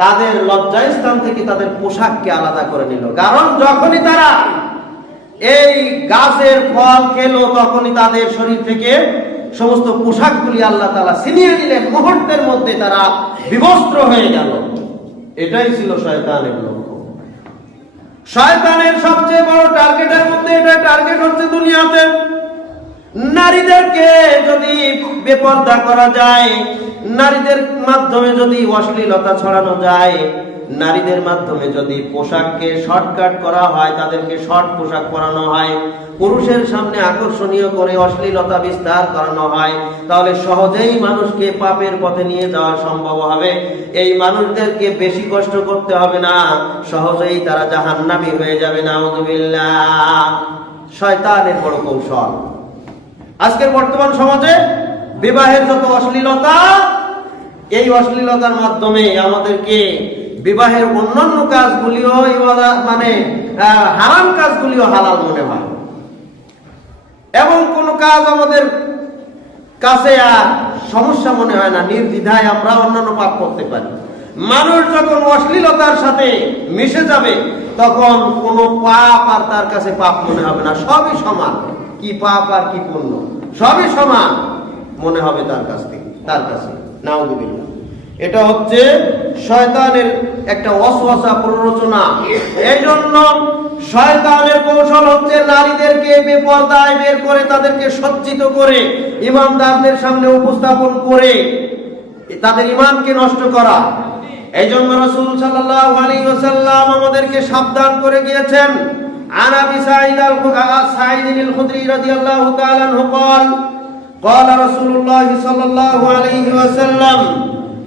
তাদের লজ্জাস্থান থেকে তাদের পোশাককে আলাদা করে নিল। কারণ যখনই তারা এই গাছের ফল খেলো তখনই তাদের শরীর থেকে সমস্ত পোশাকগুলি আল্লাহ তাআলা ছিনিয়ে নিলেন, মুহূর্তের মধ্যে তারা বিবস্ত্র হয়ে গেল। এটাই ছিল শয়তানের লক্ষ্য। শয়তানের সবচেয়ে বড় টার্গেটের মধ্যে এটা টার্গেট হচ্ছে দুনিয়াতে নারীদেরকে যদি বেপরদা করা যায়, নারীদের মাধ্যমে যদি অশ্লীলতা ছড়ানো যায়, নারীদের মাধ্যমে যদি পোশাককে শর্টকাট করা হয়, তাদেরকে শর্ট পোশাক পরানো হয়, পুরুষের সামনে আকর্ষণীয় করে অশ্লীলতা বিস্তার করানো হয়, তাহলে সহজেই মানুষকে পাপের পথে নিয়ে যাওয়া সম্ভব হবে। এই মানুষদেরকে বেশি কষ্ট করতে হবে না, সহজেই তারা জাহান্নামী হয়ে যাবে। নাউযুবিল্লাহ। শয়তানের বড় কৌশল। আজকের বর্তমান সমাজে বিবাহের যত অশ্লীলতা, এই অশ্লীলতার মাধ্যমে আমাদেরকে বিবাহের অন্যান্য কাজগুলিও মানে হারাম কাজগুলিও হালাল মনে হয়, এবং কোন কাজ আমাদের কাছে আর সমস্যা মনে হয় না, নির্দ্বিধায় আমরা অন্যান্য পাপ করতে পারি। মানুষ যখন অশ্লীলতার সাথে মিশে যাবে তখন কোনো পাপ আর তার কাছে পাপ মনে হবে না, সবই সমান। কি পাপ আর কি পুণ্য সবই সমান মনে হবে তার কাছে। নাউযুবিল্লাহ। এটা হচ্ছে শয়তানের একটা ওয়াসওয়াসা প্ররোচনা। এই জন্য শয়তানের কৌশল হচ্ছে নারীদেরকে বেপরদায় বের করে তাদেরকে সজ্জিত করে ইমানদারদের সামনে উপস্থাপন করে তাদের ঈমানকে নষ্ট করা। এই জন্য রাসূল সাল্লাল্লাহু আলাইহি ওয়াসাল্লাম আমাদেরকে সাবধান করে গিয়েছেন। আন আবি সাঈদ আল-খুদরি রাদিয়াল্লাহু তাআলা আনহু قال قال رسول الله صلى الله عليه وسلم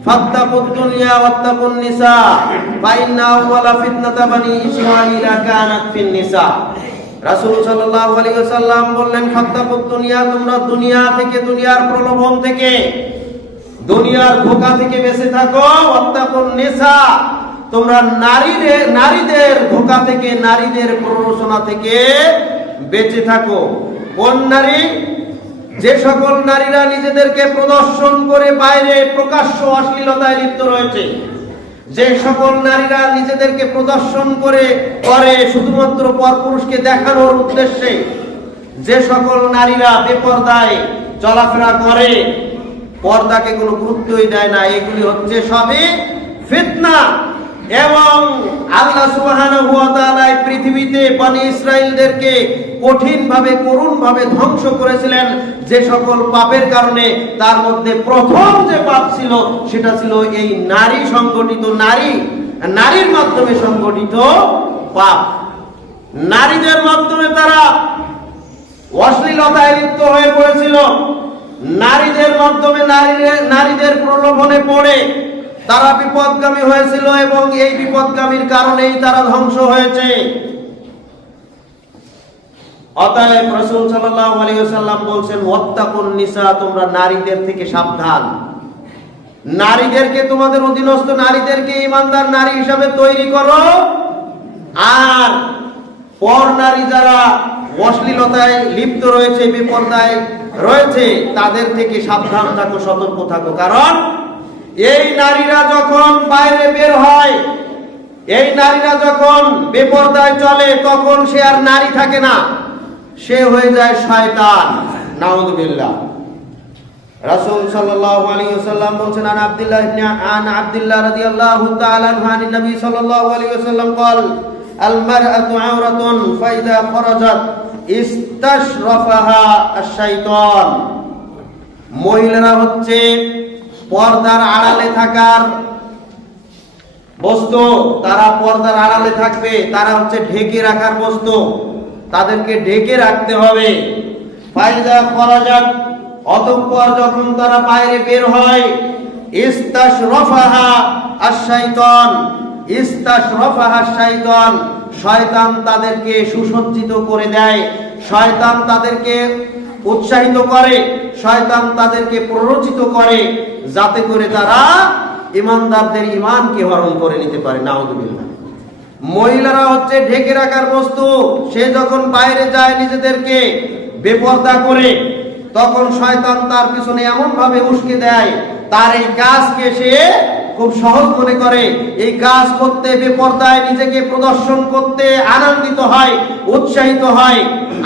فاتقوا الدنيا واتقوا النساء فإن أول فتنة بني إسرائيل كانت في النساء। রাসূল সাল্লাল্লাহু আলাইহি ওয়াসাল্লাম বললেন, ফাত্তাকুদ দুনিয়া, তোমরা দুনিয়া থেকে, দুনিয়ার প্রলোভন থেকে, দুনিয়ার ধোঁকা থেকে বেঁচে থাকো। ওয়াত্তাকুন নিসা, তোমরা নারীদের ধোঁকা থেকে, নারীদের প্ররোচনা থেকে বেঁচে থাকো। কোন নারী? যে সকল নারীরা নিজেদেরকে প্রদর্শন করে বাইরে প্রকাশ্য অশ্লীলতায় লিপ্ত রয়েছে, যে সকল নারীরা নিজেদেরকে প্রদর্শন করে শুধুমাত্র পরপুরুষকে দেখানোর উদ্দেশ্যে, যে সকল নারীরা বেপরদায় চলাফেরা করে, পর্দাকে কোনো গুরুত্বই দেয় না, এগুলি হচ্ছে সবই ফিতনা। এবং আল্লাহ সুবহানাহু ওয়া তাআলা পৃথিবীতে বনি ইসরাইলদেরকে কঠিনভাবে, করুণভাবে ধ্বংস করেছিলেন যে সকল পাপের কারণে। তার মধ্যে প্রথম যে পাপ ছিল সেটা ছিল এই নারীর মাধ্যমে সংগঠিত পাপ। নারীদের মাধ্যমে তারা অশ্লীলতায় লিপ্ত হয়ে পড়েছিল। নারীদের মাধ্যমে নারীদের প্রলোভনে পড়ে তারা বিপদগামী হয়েছিল এবং এই বিপদগামীর কারণেই তারা ধ্বংস হয়েছে। অতএব রাসূল সাল্লাল্লাহু আলাইহি ওয়াসাল্লাম বলছেন, ওয়াত্তাকুন নিসা, তোমরা নারীদের থেকে সাবধান। নারীদেরকে, তোমাদের অধীনস্থ নারীদেরকে ঈমানদার নারী হিসাবে তৈরি করো। আর পর নারী যারা অশ্লীলতায় লিপ্ত রয়েছে, বিপর্দায় রয়েছে, তাদের থেকে সাবধান থাকো, সতর্ক থাকো। কারণ এই নারীরা যখন বাইরে বের হয়, এই নারীরা যখন বেপরদায় চলে, তখন সে আর নারী থাকে না, সে হয়ে যায় শয়তান। নাউযুবিল্লাহ। রাসূল সাল্লাল্লাহু আলাইহি ওয়াসাল্লাম বলেন, আন আব্দুল্লাহ রাদিয়াল্লাহু তাআলা আনহু আন নবী সাল্লাল্লাহু আলাইহি ওয়াসাল্লাম قال المرأة عورة فإذا خرجت استشرفها الشيطان। মহিলারা হচ্ছে পর্দার আড়ালে থাকার বস্তু, তারা পর্দার আড়ালে থাকবে, তারা হচ্ছে ঢেকে রাখার বস্তু, তাদেরকে ঢেকে রাখতে হবে। ফাইজা খরাজাত, অতঃপর যখন তারা বাইরে বের হয়, ইস্তাশরাফাহা আশ-শাইতান, ইস্তাশরাফাহা আশ-শাইতান, শয়তান তাদেরকে সুসজ্জিত করে দেয়, শয়তান তাদেরকে উৎসাহিত করে, শয়তান তাদেরকে প্ররোচিত করে, যাতে করে তারা ঈমানদারদের ঈমানকে হরণ করে নিতে পারে। নাউযুবিল্লাহ। মহিলারা হচ্ছে ঢেকে রাখার বস্তু। সে যখন বাইরে যায় নিজেদেরকে বেপরদা করে, তখন শয়তান তার পিছনে এমন ভাবে উস্কে দেয়, তার এই কাজকে সে খুব সহজ মনে করে। এই কাজ করতে, বেপরদায় নিজেকে প্রদর্শন করতে আনন্দিত হয়, উৎসাহিত হয়,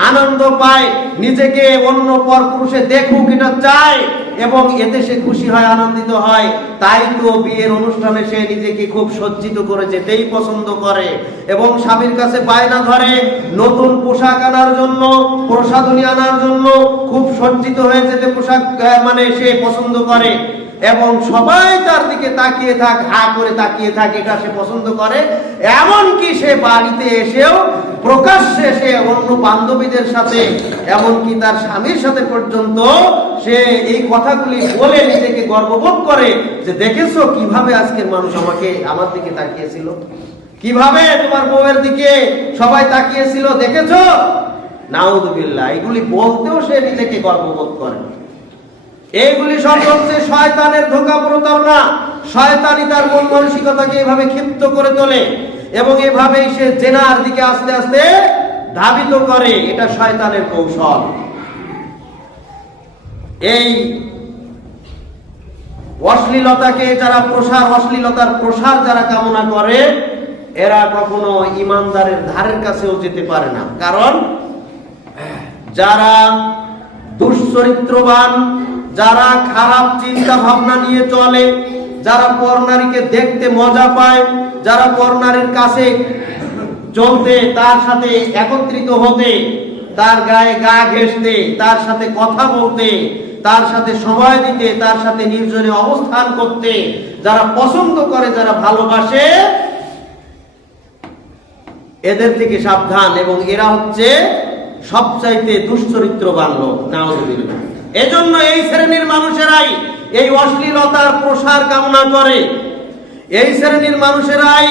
আনন্দ পায়, নিজেকে অন্য পরপুরুষে দেখুক এটা চায় এবং এতে সে খুশি হয়, আনন্দিত হয়। তাই তো বিয়ের অনুষ্ঠানে সে নিজেকে খুব সজ্জিত করে যেতেই পছন্দ করে এবং স্বামীর কাছে বায়না ধরে নতুন পোশাক আনার জন্য, প্রসাধনী আনার জন্য, খুব সজ্জিত হয়ে যেতে পোশাক সে পছন্দ করে এবং সবাই তার দিকে তাকিয়ে থাক, হা করে তাকিয়ে থাকে, এটা সে পছন্দ করে। এমনকি সে বাড়িতে এসেও প্রকাশ্যে সে অন্য বান্ধবীদের সাথে, এমনকি তার স্বামীর সাথে পর্যন্ত সে এই কথাগুলি বলে নিজেকে গর্ববোধ করে যে, দেখেছো কিভাবে আজকের মানুষ আমার দিকে তাকিয়েছিল, কিভাবে তোমার বউয়ের দিকে সবাই তাকিয়েছিল, দেখেছো। নাউযুবিল্লাহ। এগুলি বলতেও সে নিজেকে গর্ববোধ করে। এইগুলি সব হচ্ছে শয়তানের ধোঁকা, প্রতারণা। শয়তানই তার মন মানসিকতাকে এভাবে ক্ষিপ্ত করে তোলে এবং এভাবেই সে জেনার দিকে আস্তে আস্তে ধাবিত করে। এটা শয়তানের কৌশল। এই অশ্লীলতাকে যারা অশ্লীলতার প্রসার যারা কামনা করে, এরা কখনো ইমানদারের ধারের কাছেও যেতে পারে না। কারণ যারা দুশ্চরিত্রবান, যারা খারাপ চিন্তা ভাবনা নিয়ে চলে, যারা পরনারীকে দেখতে মজা পায়, যারা পরনারীর কাছে চলতে, তার সাথে একত্রিত হতে, তার গায়ে গা ঘেঁষতে, তার সাথে কথা বলতে, তার সাথে সময় দিতে, তার সাথে নির্জনে অবস্থান করতে যারা পছন্দ করে, যারা ভালোবাসে, এদের থেকে সাবধান। এবং এরা হচ্ছে সবচাইতে দুশ্চরিত্রবান লোক, নাউযুবিল্লাহ। এজন্য এই শ্রেণীর মানুষেরাই এই অশ্লীলতার প্রসার কামনা করে। এই শ্রেণীর মানুষেরাই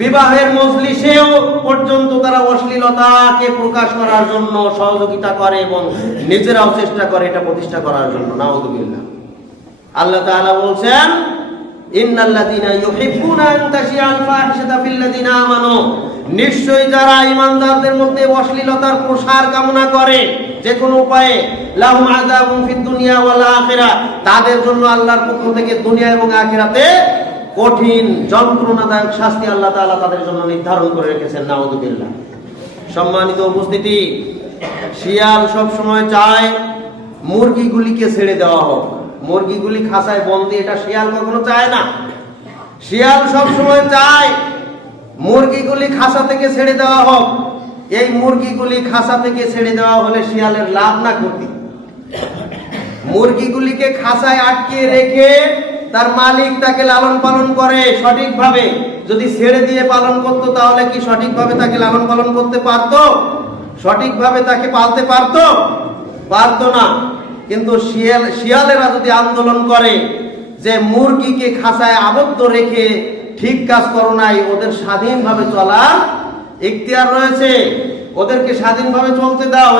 বিবাহের মজলিসেও পর্যন্ত তারা অশ্লীলতাকে প্রকাশ করার জন্য সহযোগিতা করে এবং নিজেরাও চেষ্টা করে এটা প্রতিষ্ঠা করার জন্য, নাউযুবিল্লাহ। আল্লাহ তাআলা বলছেন, ইন্নাল্লাযীনা ইউহিব্বুনা আন তাশিয়াল ফাহিশাতা ফিল্লাযীনা আমানু, নিশ্চয়ই যারা ঈমানদারদের মধ্যে অশ্লীলতার প্রসার কামনা করে যে কোনো উপায়ে, লাহুম আযাবুন ফিদ দুনিয়া ওয়াল আখিরাহ, তাদের জন্য আল্লাহর পক্ষ থেকে দুনিয়া এবং আখিরাতে কঠিন যন্ত্রণাদায়ক শাস্তি আল্লাহ তাআলা তাদের জন্য নির্ধারণ করে রেখেছেন, নাউযুবিল্লাহ। সম্মানিত উপস্থিতি, শিয়াল সব সময় চায় মুরগিগুলিকে ছেড়ে দেওয়া হোক, মুরগিগুলি খাঁচায় বন্দি, এটা শিয়াল কখনো চায় না। শিয়াল সব সময় চায় মুরগিগুলি খাঁচা থেকে ছেড়ে দেওয়া হোক। এই মুরগিগুলি খাঁচা থেকে ছেড়ে দেওয়া হলে শিয়ালের লাভ না ক্ষতি। মুরগিগুলিকে খাঁচায় আটকে রেখে তার মালিক তাকে লালন পালন করে সঠিকভাবে। যদি ছেড়ে দিয়ে পালন করতো তাহলে কি সঠিকভাবে তাকে লালন পালন করতে পারতো? সঠিকভাবে তাকে পালতে পারতো? পারতো না। কিন্তু শিয়ালেরা যদি আন্দোলন করে যে মুরগিকে খাঁচায় আবদ্ধ রেখে ঠিক কাজ করো নাই, ওদের স্বাধীনভাবে চলার ইখতিয়ার রয়েছে, ওদেরকে স্বাধীনভাবে চলতে দাও,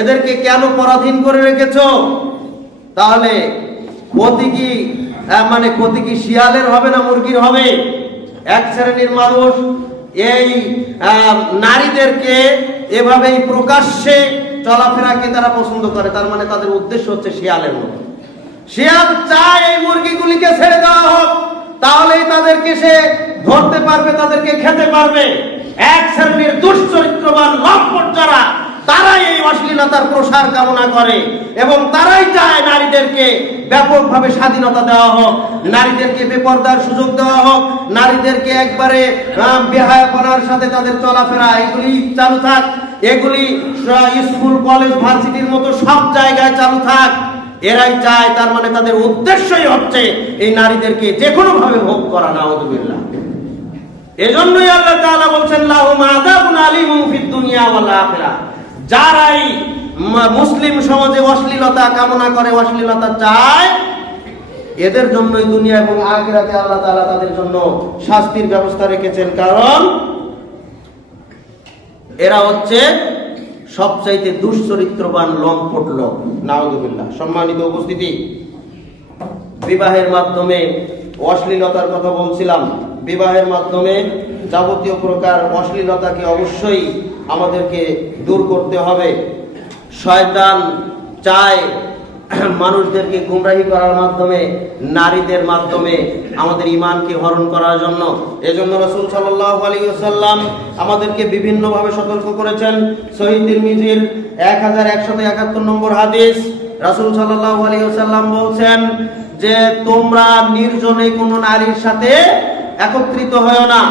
এদেরকে কেন পরাধীন করে রেখেছো, তাহলে ক্ষতি কি শিয়ালের হবে না মুরগির হবে? এক শ্রেণীর মানুষ এই নারীদেরকে এভাবেই প্রকাশ্যে চলাফেরাকে তারা পছন্দ করে, তার মানে তাদের উদ্দেশ্য হচ্ছে শিয়ালের মতো। শিয়াল চায় এই মুরগিগুলিকে ছেড়ে দেওয়া হোক, তাহলেই তাদেরকে সে ধরতে পারবে, তাদেরকে খেতে পারবে। এক শ্রেণীর দুশ্চরিত্রবান লম্পট যারা, তারাই এই অশ্লীলতার প্রসার কামনা করে এবং তারাই চায় নারীদেরকে ব্যাপকভাবে স্বাধীনতা দেওয়া হোক, নারীদেরকে বেপরদার সুযোগ দেওয়া হোক, নারীদেরকে একবারে বেহায়াপনার সাথে তাদের চলাফেরা এগুলি চালু থাক, এগুলি স্কুল কলেজ ভার্সিটির মতো সব জায়গায় চালু থাক। এরাই চায়, তার মানে তাদের উদ্দেশ্যই হচ্ছে এই নারীদেরকে যে কোনো ভাবে ভোগ করা, নাউযুবিল্লাহ। এজন্যই আল্লাহ তাআলা বলছেন, লাহুম আযাবুন আলীমুন ফিদ দুনিয়া ওয়াল আখিরাহ, যারাই মুসলিম সমাজে অশ্লীলতা কামনা করে, অশ্লীলতা চায়, এদের জন্যই দুনিয়া এবং আখিরাতে আল্লাহ তাআলা তাদের জন্য শাস্তির ব্যবস্থা রেখেছেন। কারণ এরা হচ্ছে সবচাইতে দুশ্চরিত্রবান লম্পট লোক, নাউযুবিল্লাহ। সম্মানিত উপস্থিতি, বিবাহের মাধ্যমে অশ্লীলতার কথা বলছিলাম। বিবাহের মাধ্যমে যাবতীয় প্রকার অশ্লীলতাকে অবশ্যই আমাদেরকে দূর করতে হবে। শয়তান চায় মানুষদেরকে গুমরাহি করার মাধ্যমে, নারীদের মাধ্যমে আমাদের ঈমানকে হরণ করার জন্য। এজন্য রাসূল সাল্লাল্লাহু আলাইহি ওয়াসাল্লাম আমাদেরকে বিভিন্নভাবে সতর্ক করেছেন। সহিহ তিরমিজির 1171 নম্বর হাদিস, রাসূল সাল্লাল্লাহু আলাইহি ওয়াসাল্লাম বলছেন যে তোমরা নির্জনে কোনো নারীর সাথে একত্রিত হয়ো না,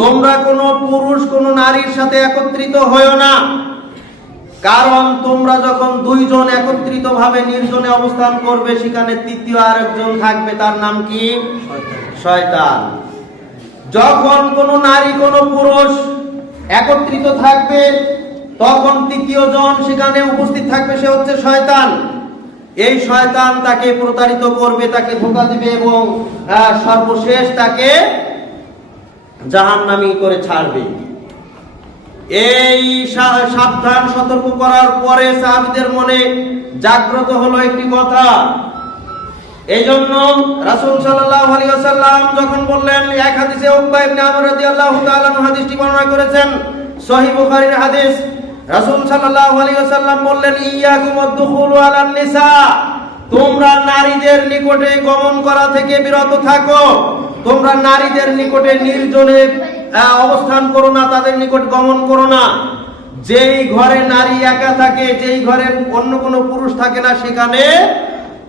তোমরা কোনো পুরুষ কোনো নারীর সাথে একত্রিত হয়ো না। কারণ তোমরা যখন দুইজন একত্রিত ভাবে নির্জনে অবস্থান করবে, সেখানে তৃতীয় আরেকজন থাকবে, তার নাম কি? শয়তান। যখন কোনো নারী কোনো পুরুষ একত্রিত থাকবে, তখন তৃতীয় জন সেখানে উপস্থিত থাকবে, সে হচ্ছে শয়তান। এই শয়তান তাকে প্রতারিত করবে, তাকে ধোঁকা দিবে এবং সর্বশেষ তাকে জাহান্নামী করে ছাড়বে। এই সাবধান সতর্ক করার পরে সাহাবীদের মনে জাগ্রত হলো একটি কথা। এই জন্য রাসূল সাল্লাল্লাহু আলাইহি ওয়াসাল্লাম যখন বললেন, এক হাদিসে উকবা ইবনে আমর রাদিয়াল্লাহু তাআলা হাদিসটি বর্ণনা করেছেন, সহিহ বুখারীর হাদিস, রাসূল সাল্লাল্লাহু আলাইহি ওয়াসাল্লাম বললেন, ইয়াকুম আদ-দুখুলু আলান নিসা, তোমরা নারীদের নিকটে গমন করা থেকে বিরত থাকো। তোমরা নারীদের নিকটে নির্জনে অবস্থান করো না, তাদের নিকট গমন করো না। যেই ঘরে নারী একা থাকে, যেই ঘরে অন্য কোনো পুরুষ থাকে না, সেখানে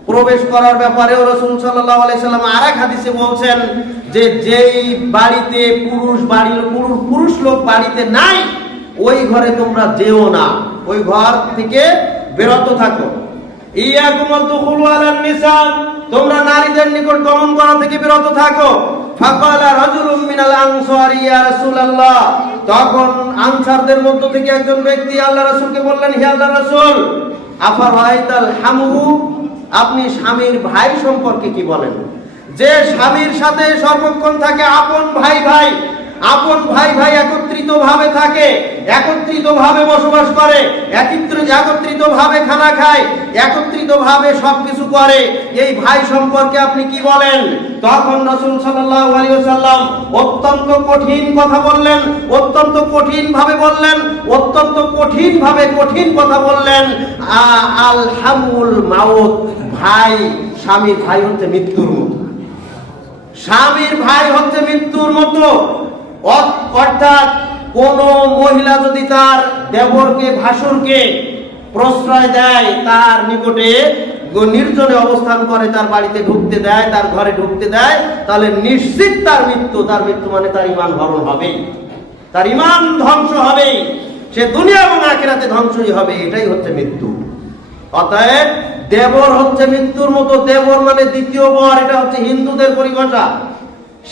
প্রবেশ করার ব্যাপারেও রাসূল সাল্লাল্লাহু আলাইহি সাল্লাম আরেক হাদিসে বলছেন যে যেই বাড়িতে পুরুষ লোক বাড়িতে নাই, ওই ঘরে তোমরা যেও না, ওই ঘর থেকে বিরত থাকো। ইয়াকুম আদ-দুখুলু আলান নিসা, তোমরা নারীদের নিকট গমন করা থেকে বিরত থাকো। ফাকালা রাজুলুম মিনাল আনসারি ইয়া রাসূলুল্লাহ, তখন আনসারদের মধ্য থেকে একজন ব্যক্তি আল্লাহর রাসূলকে বললেন, হে আল্লাহর রাসূল, আফারাইতাল হামু, আপনি স্বামীর ভাই সম্পর্কে কি বলেন? যে স্বামীর সাথে সর্বক্ষণ থাকে, আপন ভাই একত্রিত ভাবে থাকে, একত্রিত ভাবে বসবাস করে, একত্রিত ভাবে খানা খায়, একত্রিত ভাবে সবকিছু করে, এই ভাই সম্পর্কে আপনি কি বলেন? তখন রাসূল সাল্লাল্লাহু আলাইহি ওয়াসাল্লাম অত্যন্ত কঠিন কথা বললেন, অত্যন্ত কঠিন কথা বললেন। আল হামুল মাউত, ভাই, স্বামীর ভাই হচ্ছে মৃত্যুর মতো। স্বামীর ভাই হচ্ছে মৃত্যুর মতো। অর্থাৎ কোন মহিলা যদি তার দেবরকে, ভাসুরকে প্রশ্রয় দেয়, তার নিকটে নির্জনে অবস্থান করে, তার বাড়িতে ঢুকতে দেয়, তার ঘরে ঢুকতে দেয়, তাহলে নিশ্চিত তার মৃত্যু মানে তার ঈমান হরণ হবেই, তার ঈমান ধ্বংস হবেই, সে দুনিয়া এবং আখিরাতে ধ্বংসই হবে। এটাই হচ্ছে মৃত্যু। অতএব দেবর হচ্ছে মৃত্যুর মতো। দেবর মানে দ্বিতীয় বর, এটা হচ্ছে হিন্দুদের পরিভাষা,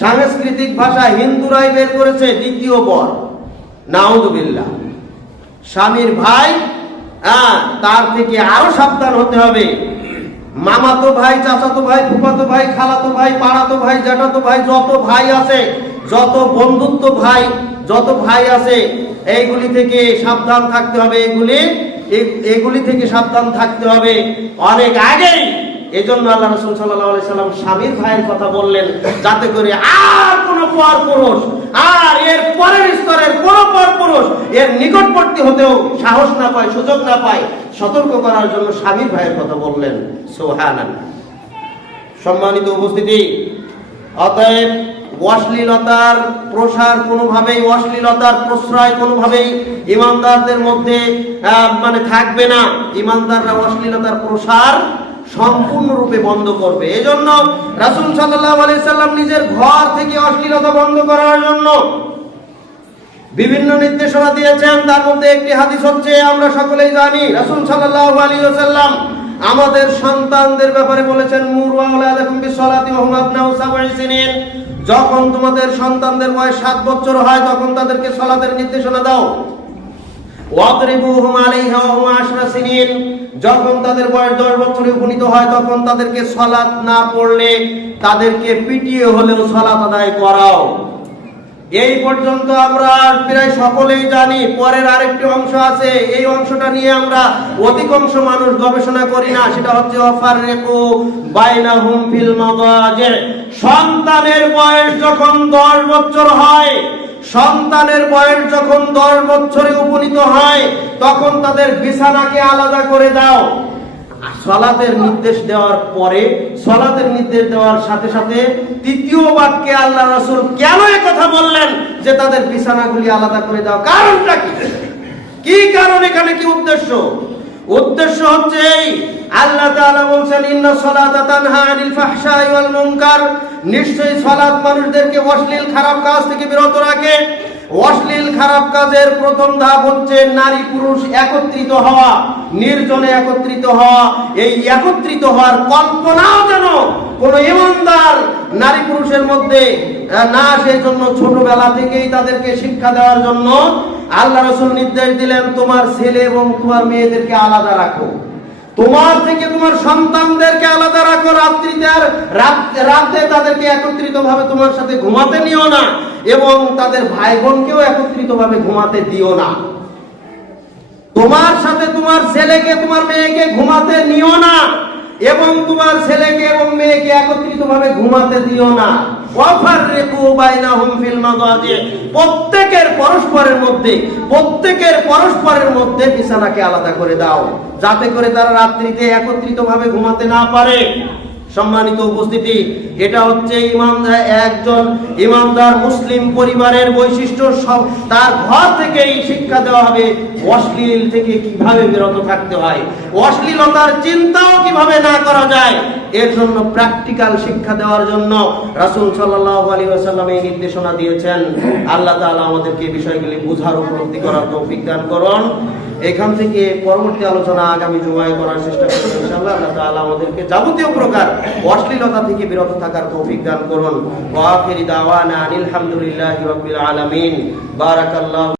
সাংস্কৃতিক ভাষা, হিন্দুরাই বের করেছে দ্বিতীয় বর। নাউযুবিল্লাহ। স্বামীর ভাই, তার থেকে আরো সাবধান হতে হবে। মামাতো ভাই, চাচাতো ভাই, ফুফাতো ভাই, খালাতো ভাই, পাড়াতো ভাই, জ্যাঠাতো ভাই, যত ভাই আছে, যত বন্ধুত্ব ভাই, যত ভাই আছে, এইগুলি থেকে সাবধান থাকতে হবে। এগুলি থেকে সাবধান থাকতে হবে অনেক আগেই। এজন্য আল্লাহ রাসূল সাল্লাল্লাহু আলাইহি সাল্লাম স্বামীর ভাইয়ের কথা বললেন, যাতে করে আর কোন পরপুরুষ, আর এর পরের স্তরের কোন পরপুরুষ এর নিকটবর্তী হতেও সাহস না পায়, সুযোগ না পায়। সতর্ক করার জন্য স্বামীর ভাইয়ের কথা বললেন। সুবহানাল্লাহ। সম্মানিত উপস্থিতি, অতএব অশ্লীলতার প্রসার কোনোভাবেই, অশ্লীলতার প্রশ্রয় কোনোভাবেই ঈমানদারদের মধ্যে থাকবে না। ঈমানদাররা অশ্লীলতার প্রসার সম্পূর্ণরূপে বন্ধ করবে। এজন্য রাসূল সাল্লাল্লাহু আলাইহি সাল্লাম নিজের ঘর থেকে অশ্লীলতা বন্ধ করার জন্য বিভিন্ন নির্দেশনা দিয়েছেন। তার মধ্যে একটি হাদিস হচ্ছে, আমরা সকলেই জানি, রাসূল সাল্লাল্লাহু আলাইহি ওয়াসাল্লাম আমাদের সন্তানদের ব্যাপারে বলেছেন, মুরু আওলাদাকুম বিসসালাতি ওয়া হুম আবনাউ সাবঈ সিনিন, যখন তোমাদের সন্তানদের বয়স 7 বছর হয়, তখন তাদেরকে সালাতের নির্দেশনা দাও। ওয়াদরিবুহুম আলাইহা ওয়া হুম 10 সিনিন, যখন তাদের বয়স 10 বছরে উপনীত হয়, তখন তাদেরকে সালাত না পড়লে তাদেরকে পিটিয়ে হলেও সালাত আদায় করাও। এই পর্যন্ত আমরা প্রায় সকলেই জানি। পরের আরেকটি অংশ আছে, এই অংশটা নিয়ে আমরা অধিকাংশ মানুষ গবেষণা করি না। সেটা হচ্ছে ওয়াফাররিকু বাইনাহুম ফিল মাদাজি। সন্তানের বয়স যখন 10 বছর হয়, সন্তানের বয়স যখন 10 বছরে উপনীত হয়, তখন তাদের বিছানাকে আলাদা করে দাও। সালাতের নির্দেশ দেওয়ার পরে, সালাতের নির্দেশ দেওয়ার সাথে সাথে তৃতীয় বাক্যে আল্লাহ রাসূল কেন এই কথা বললেন যে তাদের বিছানাগুলি আলাদা করে দাও? কারণটা কি কারণ, এখানে কি উদ্দেশ্য? উদ্দেশ্য হচ্ছে এই, আল্লাহ তাআলা বলেন, ইন্নাস সালাতা তানহা আনিল ফাহশাই ওয়াল মুনকার, নিশ্চয়ই সালাত মানুষদেরকে অশ্লীল খারাপ কাজ থেকে বিরত রাখে। অশ্লীল খারাপ কাজের প্রথম ধাপ হচ্ছে নারী পুরুষ একত্রিত হওয়া, নির্জনে একত্রিত হওয়া। এই একত্রিত হওয়ার কল্পনাও যেন কোন ঈমানদার নারী পুরুষের মধ্যে না, সেই জন্য ছোটবেলা থেকেই তাদেরকে শিক্ষা দেওয়ার জন্য আল্লাহ রাসূল নির্দেশ দিলেন, তোমার ছেলে এবং তোমার মেয়েদেরকে আলাদা রাখো, তোমার থেকে তোমার সন্তানদেরকে আলাদা রাখো। রাতে তাদেরকে একত্রিত ভাবে তোমার সাথে ঘুমাতে নিও না, এবং তাদের ভাই বোনকেও একত্রিত ভাবে ঘুমাতে দিও না। তোমার সাথে তোমার ছেলেকে, তোমার মেয়েকে ঘুমাতে নিও না, এবং তোমার ছেলেকে এবং মেয়েকে একত্রিত ভাবে ঘুমাতে দিও না। ওয়া ফাররিকু বাইনাহুম ফিল মাদাজি, প্রত্যেকের পরস্পরের মধ্যে বিছানাকে আলাদা করে দাও, যাতে করে তারা রাত্রিতে একত্রিতভাবে ঘুমাতে না পারে। সম্মানিত উপস্থিতি, এটা হচ্ছে একজন ইমানদার মুসলিম পরিবারের বৈশিষ্ট্য। সব তার ঘর থেকেই শিক্ষা দেওয়া হবে অশ্লীল থেকে কিভাবে বিরত থাকতে হয়, অশ্লীলতার চিন্তাও কিভাবে না করা যায়। এর জন্য প্র্যাকটিক্যাল শিক্ষা দেওয়ার জন্য রাসূল সাল্লাল্লাহু আলাইহি ওয়াসাল্লাম এই নির্দেশনা দিয়েছেন। আল্লাহ তাআলা আমাদেরকে এই বিষয়গুলি বুঝার উপলব্ধি করার তৌফিক দান করুন। এখান থেকে পরবর্তী আলোচনা আগামী জুমায় করার চেষ্টা করব ইনশাআল্লাহ। আল্লাহ তাআলা আমাদেরকে যাবতীয় প্রকার অশ্লীলতা থেকে বিরত থাকার তৌফিক দান করুন। ওয়া আখিরি দাওয়ানা আলহামদুলিল্লাহি রাব্বিল আলামিন। বারাকাল্লাহু